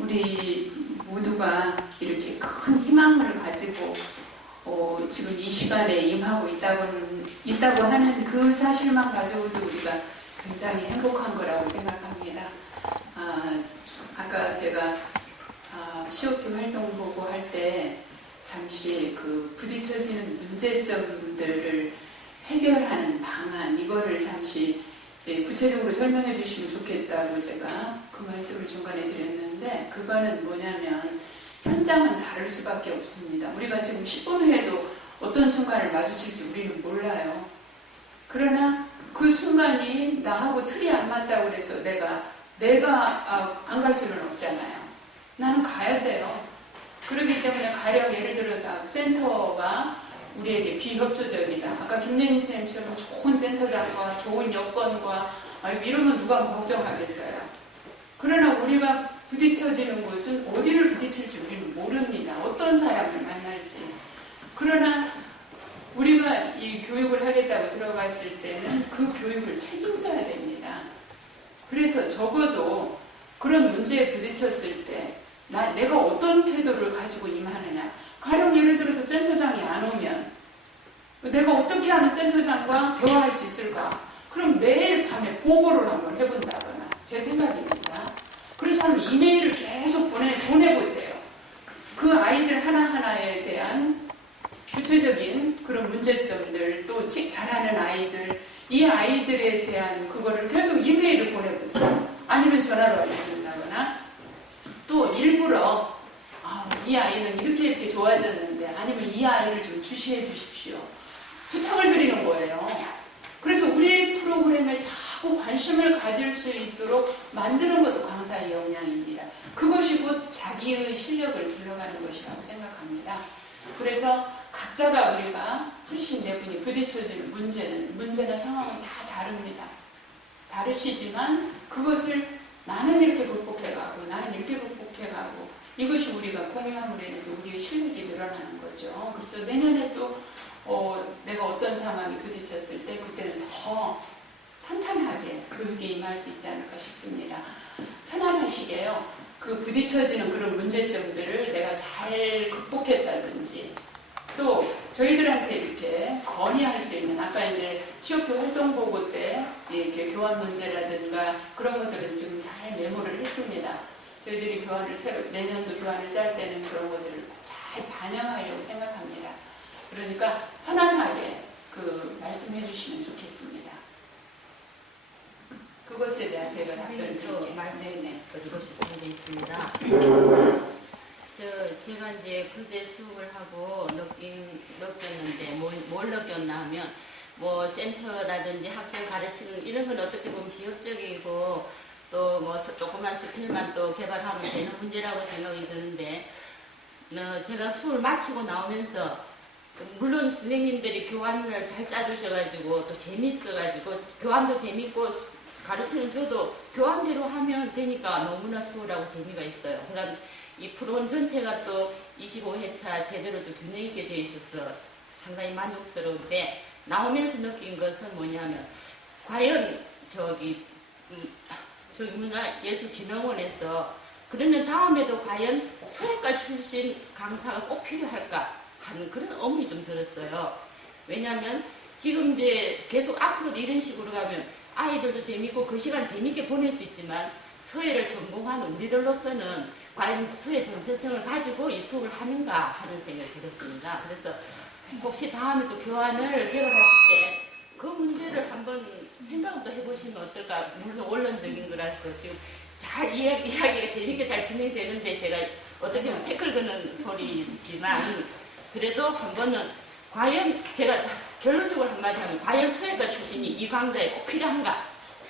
우리 모두가 이렇게 큰 희망을 가지고 지금 이 시간에 임하고 있다고 하는 그 사실만 가지고도 우리가 굉장히 행복한 거라고 생각합니다. 아까 제가 COP 활동 보고할 때 잠시 그 부딪혀지는 문제점들을 해결하는 방안 이거를 잠시 구체적으로 설명해 주시면 좋겠다고 제가 그 말씀을 중간에 드렸는데 그거는 뭐냐면 현장은 다를 수밖에 없습니다. 우리가 지금 10분 후에도 어떤 순간을 마주칠지 우리는 몰라요. 그러나 그 순간이 나하고 틀이 안 맞다고 그래서 내가 안 갈 수는 없잖아요. 나는 가야 돼요. 그렇기 때문에 가령 예를 들어서 센터가 우리에게 비협조적이다. 아까 김예민 선생님처럼 좋은 센터장과 좋은 여건과 이러면 누가 걱정하겠어요. 그러나 우리가 부딪혀지는 곳은 어디를 부딪힐지 우리는 모릅니다. 어떤 사람을 만날지. 그러나 우리가 이 교육을 하겠다고 들어갔을 때는 그 교육을 책임져야 됩니다. 그래서 적어도 그런 문제에 부딪혔을 때 내가 어떤 태도를 가지고 임하느냐. 가령 예를 들어서 센터장이 안 오면 내가 어떻게 하면 센터장과 대화할 수 있을까? 그럼 매일 밤에 보고를 한번 해본다거나 제 생각입니다. 그래서 한 이메일을 계속 보내보세요. 그 아이들 하나하나에 대한 구체적인 그런 문제점들 또 잘하는 아이들 이 아이들에 대한 그거를 계속 이메일을 보내보세요. 아니면 전화로 알려준다거나 또 일부러 이 아이는 이렇게 좋아졌는데 아니면 이 아이를 좀 주시해 주십시오. 부탁을 드리는 거예요. 그래서 우리 프로그램에 자꾸 관심을 가질 수 있도록 만드는 것도 강사의 역량입니다. 그것이 곧 자기의 실력을 길러가는 것이라고 생각합니다. 그래서 각자가 우리가 74분이 부딪혀지는 문제나 상황은 다 다릅니다. 다르시지만 그것을 나는 이렇게 극복해가고 나는 이렇게 극복해가고 이것이 우리가 공유함으로 인해서 우리의 실력이 늘어나는 거죠. 그래서 내년에 또 내가 어떤 상황이 부딪혔을 때 그때는 더 탄탄하게 교육에 임할 수 있지 않을까 싶습니다. 편안하시게요. 그 부딪혀지는 그런 문제점들을 내가 잘 극복했다든지 또 저희들한테 이렇게 건의할 수 있는 아까 이제 COP 활동 보고 때 이렇게 교환 문제라든가 그런 것들은 지금 잘 메모를 했습니다. 저희들이 내년도 교환을 짤 때는 그런 것들을 잘 반영하려고 생각합니다. 그러니까 편안하게 말씀해 주시면 좋겠습니다. 그것에 대한 제가 답변 드릴게요. 말씀드리고 싶은 게 있습니다. 제가 이제 그제 수업을 하고 느꼈는데 뭘 느꼈나 하면 센터라든지 학생 가르치는 이런 건 어떻게 보면 지역적이고 또 조그만 스킬만 또 개발하면 되는 문제라고 생각이 드는데 제가 수업을 마치고 나오면서 물론 선생님들이 교환을 잘 짜주셔가지고 또 재밌어가지고 교환도 재밌고 가르치는 저도 교환대로 하면 되니까 너무나 수월하고 재미가 있어요. 그다음 이 프로그램 전체가 또 25회차 제대로 또 균형 있게 되어 있어서 상당히 만족스러운데 나오면서 느낀 것은 뭐냐면 과연 저기 문화예술진흥원에서 그러면 다음에도 과연 서예과 출신 강사가 꼭 필요할까 하는 그런 의문이 좀 들었어요. 왜냐하면 지금 이제 계속 앞으로도 이런 식으로 가면 아이들도 재밌고 그 시간 재밌게 보낼 수 있지만 서예를 전공하는 우리들로서는 과연 서예 전체성을 가지고 이 수업을 하는가 하는 생각이 들었습니다. 그래서 혹시 다음에 또 교환을 개발하실 때 그 문제를 한번 생각도 해보시면 어떨까. 물론 원론적인 거라서 지금 잘 이야기가 재밌게 잘 진행되는데 제가 어떻게 보면 태클 거는 소리지만 그래도 한 번은 과연 제가 결론적으로 한마디 하면 과연 서예과 출신이 이 강좌에 꼭 필요한가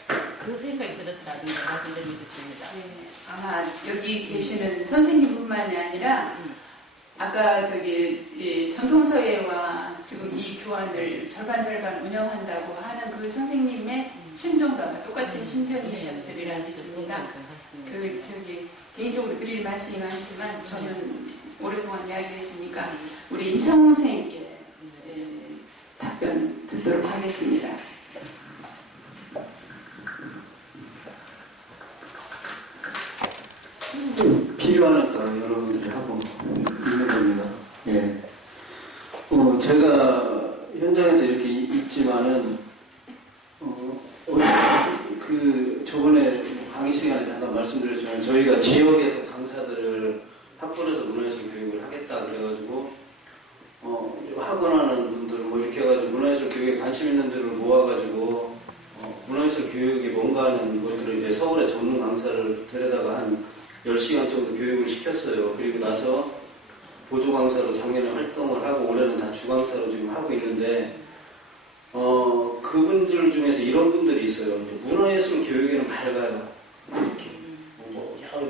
그 생각이 들었다는 걸 말씀드리고 싶습니다. 네, 아마 여기 계시는 선생님뿐만이 아니라 아까 이 전통서예와 지금 이 교환을 절반 운영한다고 하는 그 선생님의 심정도 아마 똑같은 심정이셨으리라 믿습니다. 개인적으로 드릴 말씀이 많지만 저는 오랫동안 이야기했으니까 우리 임창호 선생님께 답변 듣도록 하겠습니다. 필요하니까 여러분들이 하고 있는 겁니다. 예. 제가 현장에서 이렇게 있지만은 저번에 강의 시간에 잠깐 말씀드렸지만 저희가 지역에서 강사들을 학벌에서 문화예술 교육을 하겠다 그래가지고 학원하는 분들 뭐 이렇게 해가지고 문화예술 교육에 관심 있는 분들을 모아가지고 문화예술 교육이 뭔가 하는 것들을 이제 서울의 전문 강사를 데려다가 한 10시간 정도 교육을 시켰어요. 그리고 나서 보조 강사로 작년에 활동을 하고 올해는 다 주강사로 지금 하고 있는데 그분들 중에서 이런 분들이 있어요. 문화예술 교육에는 밝아요. 이렇게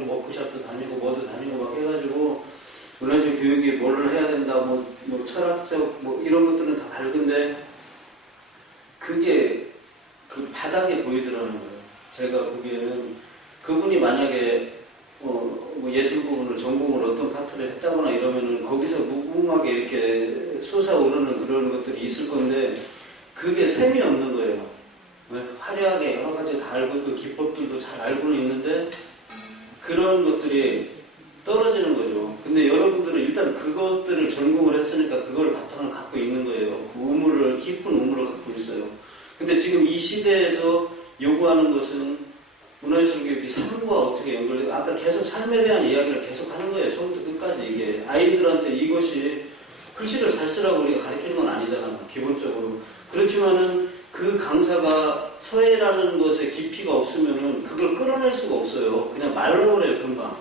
워크숍도 다니고 뭐도 다니고 막 해가지고 문화예술 교육이 뭘 해야 된다 뭐 철학적 뭐 이런 것들은 다 밝은데 그게 그 바닥에 보이더라는 거예요. 제가 보기에는 그분이 만약에 뭐 예술 부분을 전공을 어떤 파트를 했다거나 이러면은 거기서 무궁하게 이렇게 솟아오르는 그런 것들이 있을 건데 그게 셈이 없는 거예요. 화려하게 여러 가지 다 알고 그 기법들도 잘 알고는 있는데 그런 것들이 떨어지는 거죠. 근데 여러분들은 일단 그것들을 전공을 했으니까 그걸 바탕을 갖고 있는 거예요. 그 깊은 우물을 갖고 있어요. 근데 지금 이 시대에서 요구하는 것은 문화예술 교육이 삶과 어떻게 연결되고 아까 계속 삶에 대한 이야기를 계속 하는 거예요. 처음부터 끝까지 이게 아이들한테 이것이 글씨를 잘 쓰라고 우리가 가르치는 건 아니잖아요. 기본적으로. 그렇지만은 그 강사가 서예라는 것에 깊이가 없으면은 그걸 끌어낼 수가 없어요. 그냥 말로 그래요, 금방.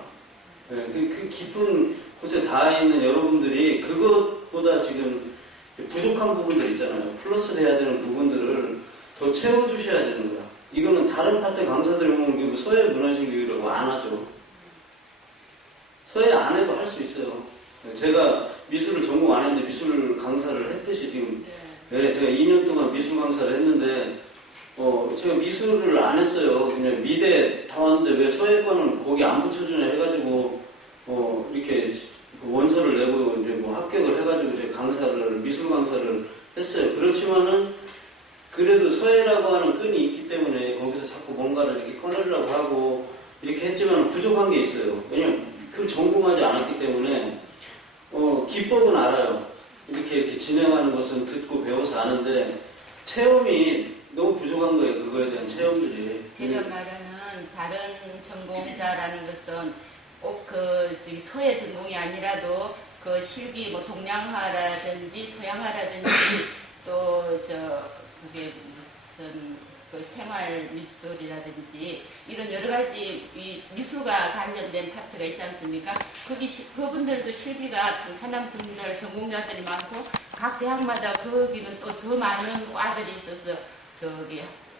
네, 그 깊은 곳에 닿아 있는 여러분들이 그것보다 지금 부족한 부분들 있잖아요. 플러스 돼야 되는 부분들을 더 채워주셔야 되는 거야. 이거는 다른 파트 강사들이 오면 서예 문화예술 교육이라고 안 하죠. 서예 안 해도 할 수 있어요. 제가 미술을 전공 안 했는데 미술 강사를 했듯이 지금 제가 2년 동안 미술 강사를 했는데 제가 미술을 안 했어요. 그냥 미대 다 왔는데 왜 서예과는 거기 안 붙여주냐 해가지고 이렇게 원서를 내고 이제 뭐 합격을 해가지고 제가 미술 강사를 했어요. 그렇지만은 그래도 서예라고 하는 끈이 있기 때문에 거기서 자꾸 뭔가를 이렇게 꺼내려고 하고 이렇게 했지만 부족한 게 있어요. 왜냐면 그걸 전공하지 않았기 때문에 기법은 알아요. 이렇게 진행하는 것은 듣고 배워서 아는데 체험이 너무 부족한 거예요. 그거에 대한 체험들이. 제가 말하는 다른 전공자라는 것은 꼭 서예 전공이 아니라도 그 실기 뭐 동양화라든지 서양화라든지 또 그게 무슨 그 생활 미술이라든지 이런 여러 가지 이 미술과 관련된 파트가 있지 않습니까? 그분들도 실기가 탄탄한 분들 전공자들이 많고 각 대학마다 거기는 또 더 많은 과들이 있어서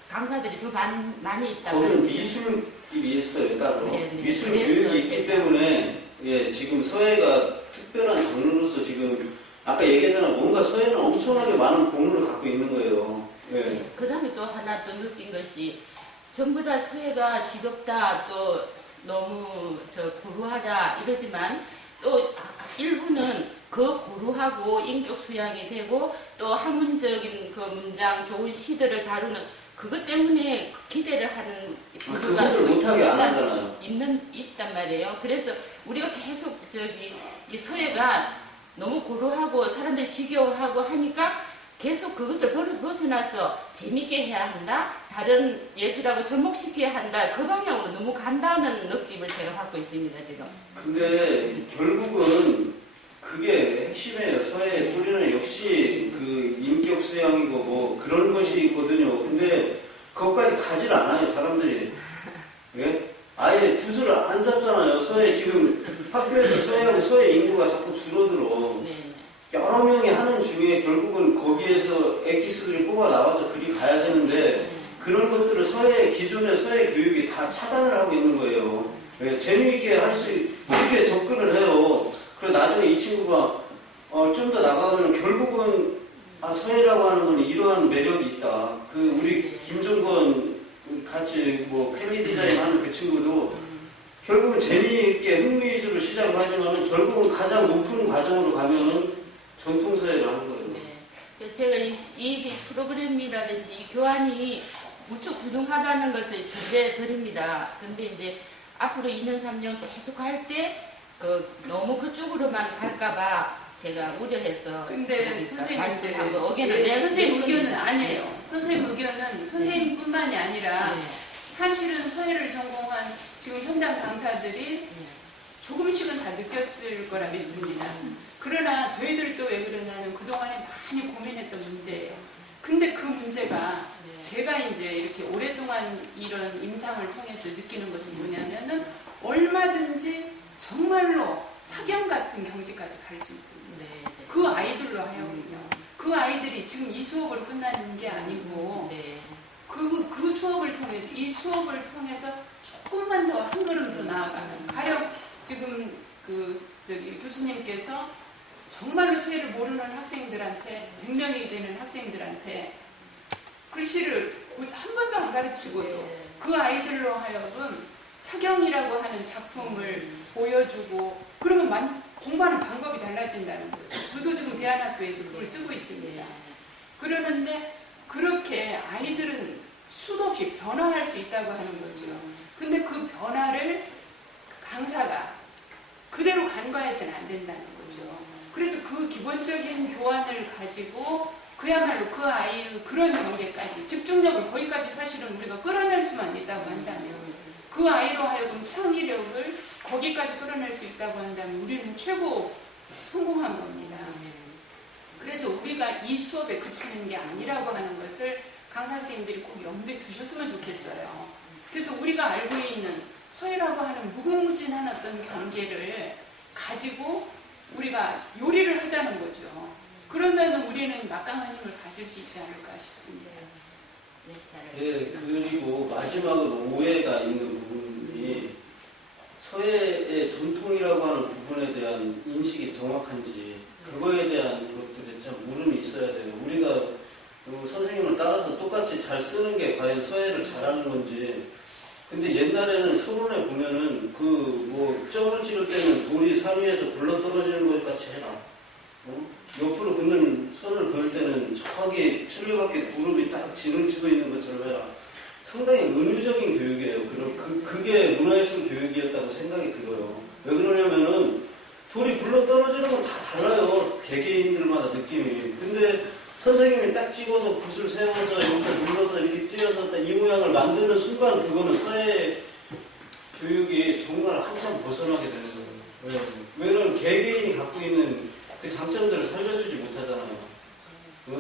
강사들이 더 많이 있다. 거기는 미술끼리 있어요 따로. 네. 미술 교육이 있기 때문에 지금 서예가 특별한 장르로서 지금 아까 얘기했잖아. 뭔가 서예는 엄청나게 많은 보물을 갖고 있는 거예요. 네. 그 다음에 또 하나 또 느낀 것이 전부 다 서예가 지겹다 또 너무 고루하다 이러지만 또 일부는 그 고루하고 인격 수양이 되고 또 학문적인 그 문장 좋은 시들을 다루는 그것 때문에 기대를 하는 그거를 못하게 안 하잖아요. 있단 말이에요. 그래서 우리가 계속 이 서예가 너무 고루하고 사람들이 지겨워하고 하니까 계속 그것을 벗어나서 재밌게 해야 한다. 다른 예술하고 접목시켜야 한다. 그 방향으로 너무 간다는 느낌을 제가 받고 있습니다. 지금. 근데 결국은 그게 핵심이에요. 서예의 뿌리는 역시 그 인격 수양이고 뭐 그런 것이 있거든요. 근데 그것까지 가질 않아요. 사람들이. 예? 아예 붓을 안 잡잖아요. 서예 지금 학교에서 서예하고 서예 인구가 자꾸 줄어들어. 네. 여러 명이 하는 중에 결국은 거기에서 엑기스들이 뽑아 나와서 그리 가야 되는데 그런 것들을 기존의 서예 교육이 다 차단을 하고 있는 거예요. 네, 재미있게 할 수 이렇게 접근을 해요. 그리고 나중에 이 친구가 좀 더 나가면 결국은 서예라고 하는 건 이러한 매력이 있다. 우리 김종건 같이 뭐 캘리 디자인 하는 그 친구도 결국은 재미있게 흥미 위주로 시작을 하지만 결국은 가장 높은 과정으로 가면은 전통서예를 하는 거예요. 네. 그래서 제가 이 프로그램이라든지 이 교환이 무척 훌륭하다는 것을 전해 드립니다. 근데 이제 앞으로 2년, 3년 계속 할 때 너무 그쪽으로만 갈까봐 제가 우려해서. 근데 선생님 말씀하고 의견을 네, 선생님 냈습니다. 의견은 아니에요. 선생님 의견은 선생님뿐만이 아니라 네. 사실은 서예를 전공한 지금 현장 강사들이 네. 조금씩은 다 느꼈을 거라 믿습니다. 그러나 저희들도 왜 그러냐면 그동안에 많이 고민했던 문제예요. 근데 그 문제가 네. 제가 이제 이렇게 오랫동안 이런 임상을 통해서 느끼는 것은 뭐냐면은 얼마든지 정말로 사경 같은 경지까지 갈 수 있습니다. 네. 네. 그 아이들로 하여금요. 그 아이들이 지금 이 수업으로 끝나는 게 아니고 네. 그 수업을 통해서 이 수업을 통해서 조금만 더 한 걸음 더 나아가는 가령 지금 교수님께서 정말로 서예를 모르는 학생들한테 100명이 되는 학생들한테 글씨를 한 번도 안 가르치고도 그 아이들로 하여금 사경이라고 하는 작품을 보여주고 그러면 공부하는 방법이 달라진다는 거죠. 저도 지금 대안학교에서 그걸 쓰고 있습니다. 그러는데 그렇게 아이들은 수도 없이 변화할 수 있다고 하는 거죠. 근데 그 변화를 강사가 그대로 간과해서는 안 된다는 거죠. 그래서 그 기본적인 교환을 가지고 그야말로 그 아이의 그런 경계까지 집중력을 거기까지 사실은 우리가 끌어낼 수만 있다고 한다면 그 아이로 하여금 창의력을 거기까지 끌어낼 수 있다고 한다면 우리는 최고 성공한 겁니다. 그래서 우리가 이 수업에 그치는 게 아니라고 하는 것을 강사 선생님들이 꼭 염두에 두셨으면 좋겠어요. 그래서 우리가 알고 있는 서예라고 하는 무궁무진한 어떤 경계를 가지고 우리가 요리를 하자는 거죠. 그러면 우리는 막강한 힘을 가질 수 있지 않을까 싶습니다. 네, 예, 그리고 마지막으로 오해가 있는 부분이 서예의 전통이라고 하는 부분에 대한 인식이 정확한지 그거에 대한 것들에 참 물음이 있어야 돼요. 우리가 선생님을 따라서 똑같이 잘 쓰는 게 과연 서예를 잘하는 건지. 근데 옛날에는 서론에 보면은 점을 찍을 때는 돌이 산 위에서 굴러 떨어지는 것 같이 해라. 옆으로 긋는 선을 그을 때는 정확히 틀려밖에 그룹이 딱 진을 치고 있는 것처럼 해라. 상당히 은유적인 교육이에요. 그게 문화예술 교육이었다고 생각이 들어요. 왜 그러냐면은 돌이 굴러 떨어지는 건 다 달라요. 개개인들마다 느낌이. 근데 선생님이 딱 찍어서 붓을 세워서 여기서 눌러서 이렇게 띄어서 딱 이 모양을 만드는 순간 그거는 서예 교육이 정말 한참 벗어나게 되는 거예요. 왜냐면 개개인이 갖고 있는 그 장점들을 살려주지 못하잖아요.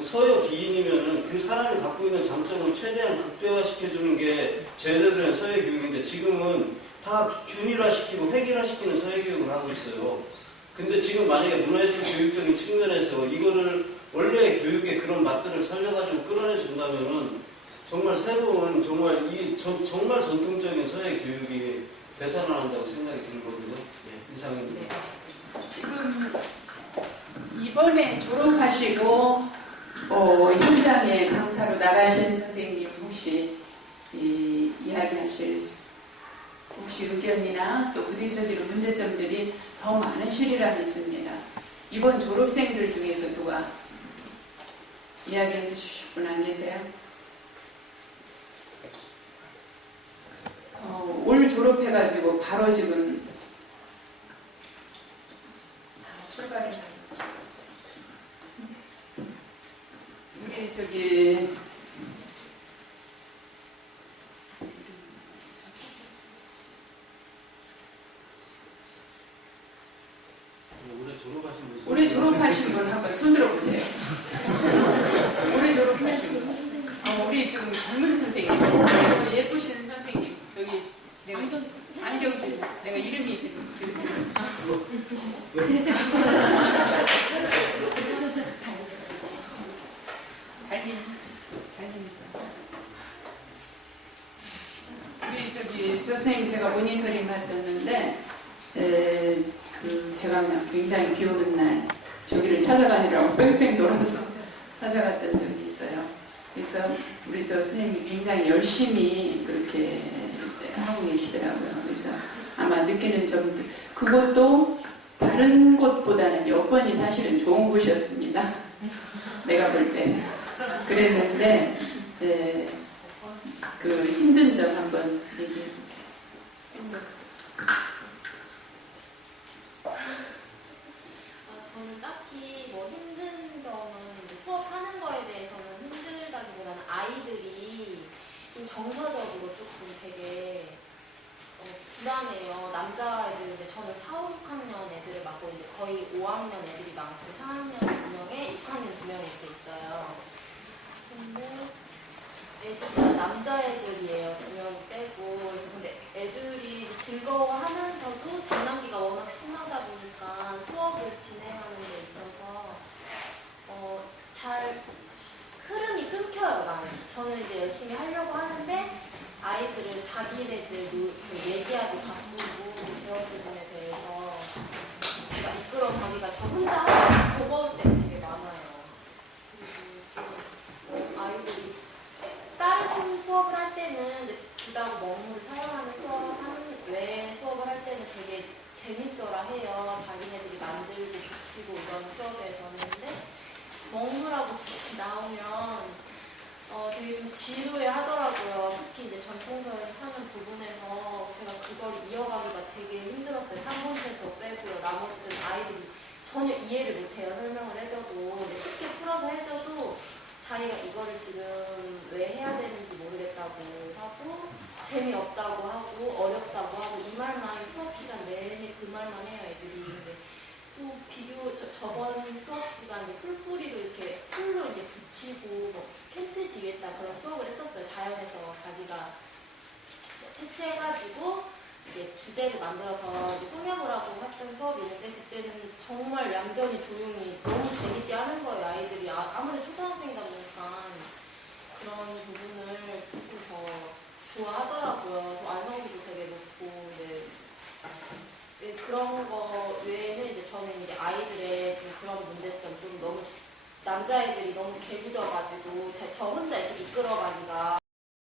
서예 기인이면은 그 사람이 갖고 있는 장점을 최대한 극대화시켜주는 게 제대로 된 서예 교육인데 지금은 다 균일화시키고 획일화시키는 서예 교육을 하고 있어요. 근데 지금 만약에 문화예술 교육적인 측면에서 이거를 원래 교육의 그런 맛들을 살려가지고 끌어내준다면은 정말 새로운 정말 전통적인 서예 교육이 되살아난다고 생각이 들거든요. 네, 이상입니다. 지금 이번에 졸업하시고 현장에 강사로 나가신 선생님 혹시 이야기하실 혹시 의견이나 또 그 뒤에서 지금 문제점들이 더 많으시리라 믿습니다. 이번 졸업생들 중에서 누가 이야기해 주실 분 안 계세요? 올 졸업해가지고 바로 지금 출발을 우리 올해 졸업하신 분 한번 손 들어보세요. 올해 졸업하신 분. 우리 지금 젊은 선생님, 예쁘신 선생님, 여기 내가 안경 내가 이름이 지금 우리 저 선생님 제가 모니터링 했었는데 제가 굉장히 비 오는 날 저기를 찾아가느라고 뺑뺑 돌아서 찾아갔던 적이 있어요. 그래서 우리 저 선생님이 굉장히 열심히 그렇게 하고 계시더라고요. 그래서 아마 느끼는 점들, 그것도 다른 곳보다는 여건이 사실은 좋은 곳이었습니다. 내가 볼 때. 그랬는데, 그 힘든 점 한번 얘기해 보세요. 저는 딱히 뭐 힘든 점은 이제 수업하는 거에 대해서는 힘들다기보다는 아이들이 좀 정서적으로 조금 되게 불안해요. 남자애들 이제 저는 4, 5, 6학년 애들을 맡고 이제 거의 5학년 애들이 많고 4학년 2명에 6학년 2명이 이렇게 있어요. 근데 애들이 다 남자애들이에요. 2명 빼고. 근데 애들이 즐거워하면서도 장난기가 워낙 심하다 보니까 수업을 진행하는 데 있어서 잘 흐름이 끊겨요. 나는. 저는 이제 열심히 하려고 하는데 아이들은 자기네들 얘기하기 바쁘고 그런 부분에 대해서 제가 이끌어가기가 저 혼자 하기 버거울 때가 되게 많아요. 그리고 아이들이 다른 수업을 할 때는 이제 그다고 먹물을 사용하는 수업하는 외에 수업을 할 때는 되게 재밌어라 해요. 자기네들이 만들고 붙이고 이런 수업에서는. 근데 먹물하고 빛이 나오면 되게 좀 지루해 하더라고요. 특히 이제 전통서에서 하는 부분에서 제가 그걸 이어가기가 되게 힘들었어요. 3번째 수업 빼고요. 나머지는 아이들이 전혀 이해를 못해요. 설명을 해줘도. 근데 쉽게 풀어서 해줘도 자기가 이거를 지금 왜 해야 되는지 모르겠다고 하고 재미없다고 하고 어렵다고 하고 이 말만 수업 시간 내내 그 말만 해요. 애들이. 근데 또 저번 수업 시간에 풀뿌리로 이렇게 풀로 이제 붙이고 뭐 텐트 지겠다 그런 수업을 했었어요. 자연에서 자기가 채취해가지고 이제 주제를 만들어서 이제 꾸며보라고 했던 수업이 있는데 그때는 정말 얌전히 조용히 너무 재밌게 하는 거예요. 아이들이 아무래도 초등학생이다 보니까 그런 부분을 조금 더 좋아하더라고요. 그래서 완성도도 되게 높고 그런 거 외에는 이제 저는 이제 아이들의 좀 그런 문제점 좀 너무 남자애들이 너무 개구져가지고 저 혼자 이렇게 이끌어가기가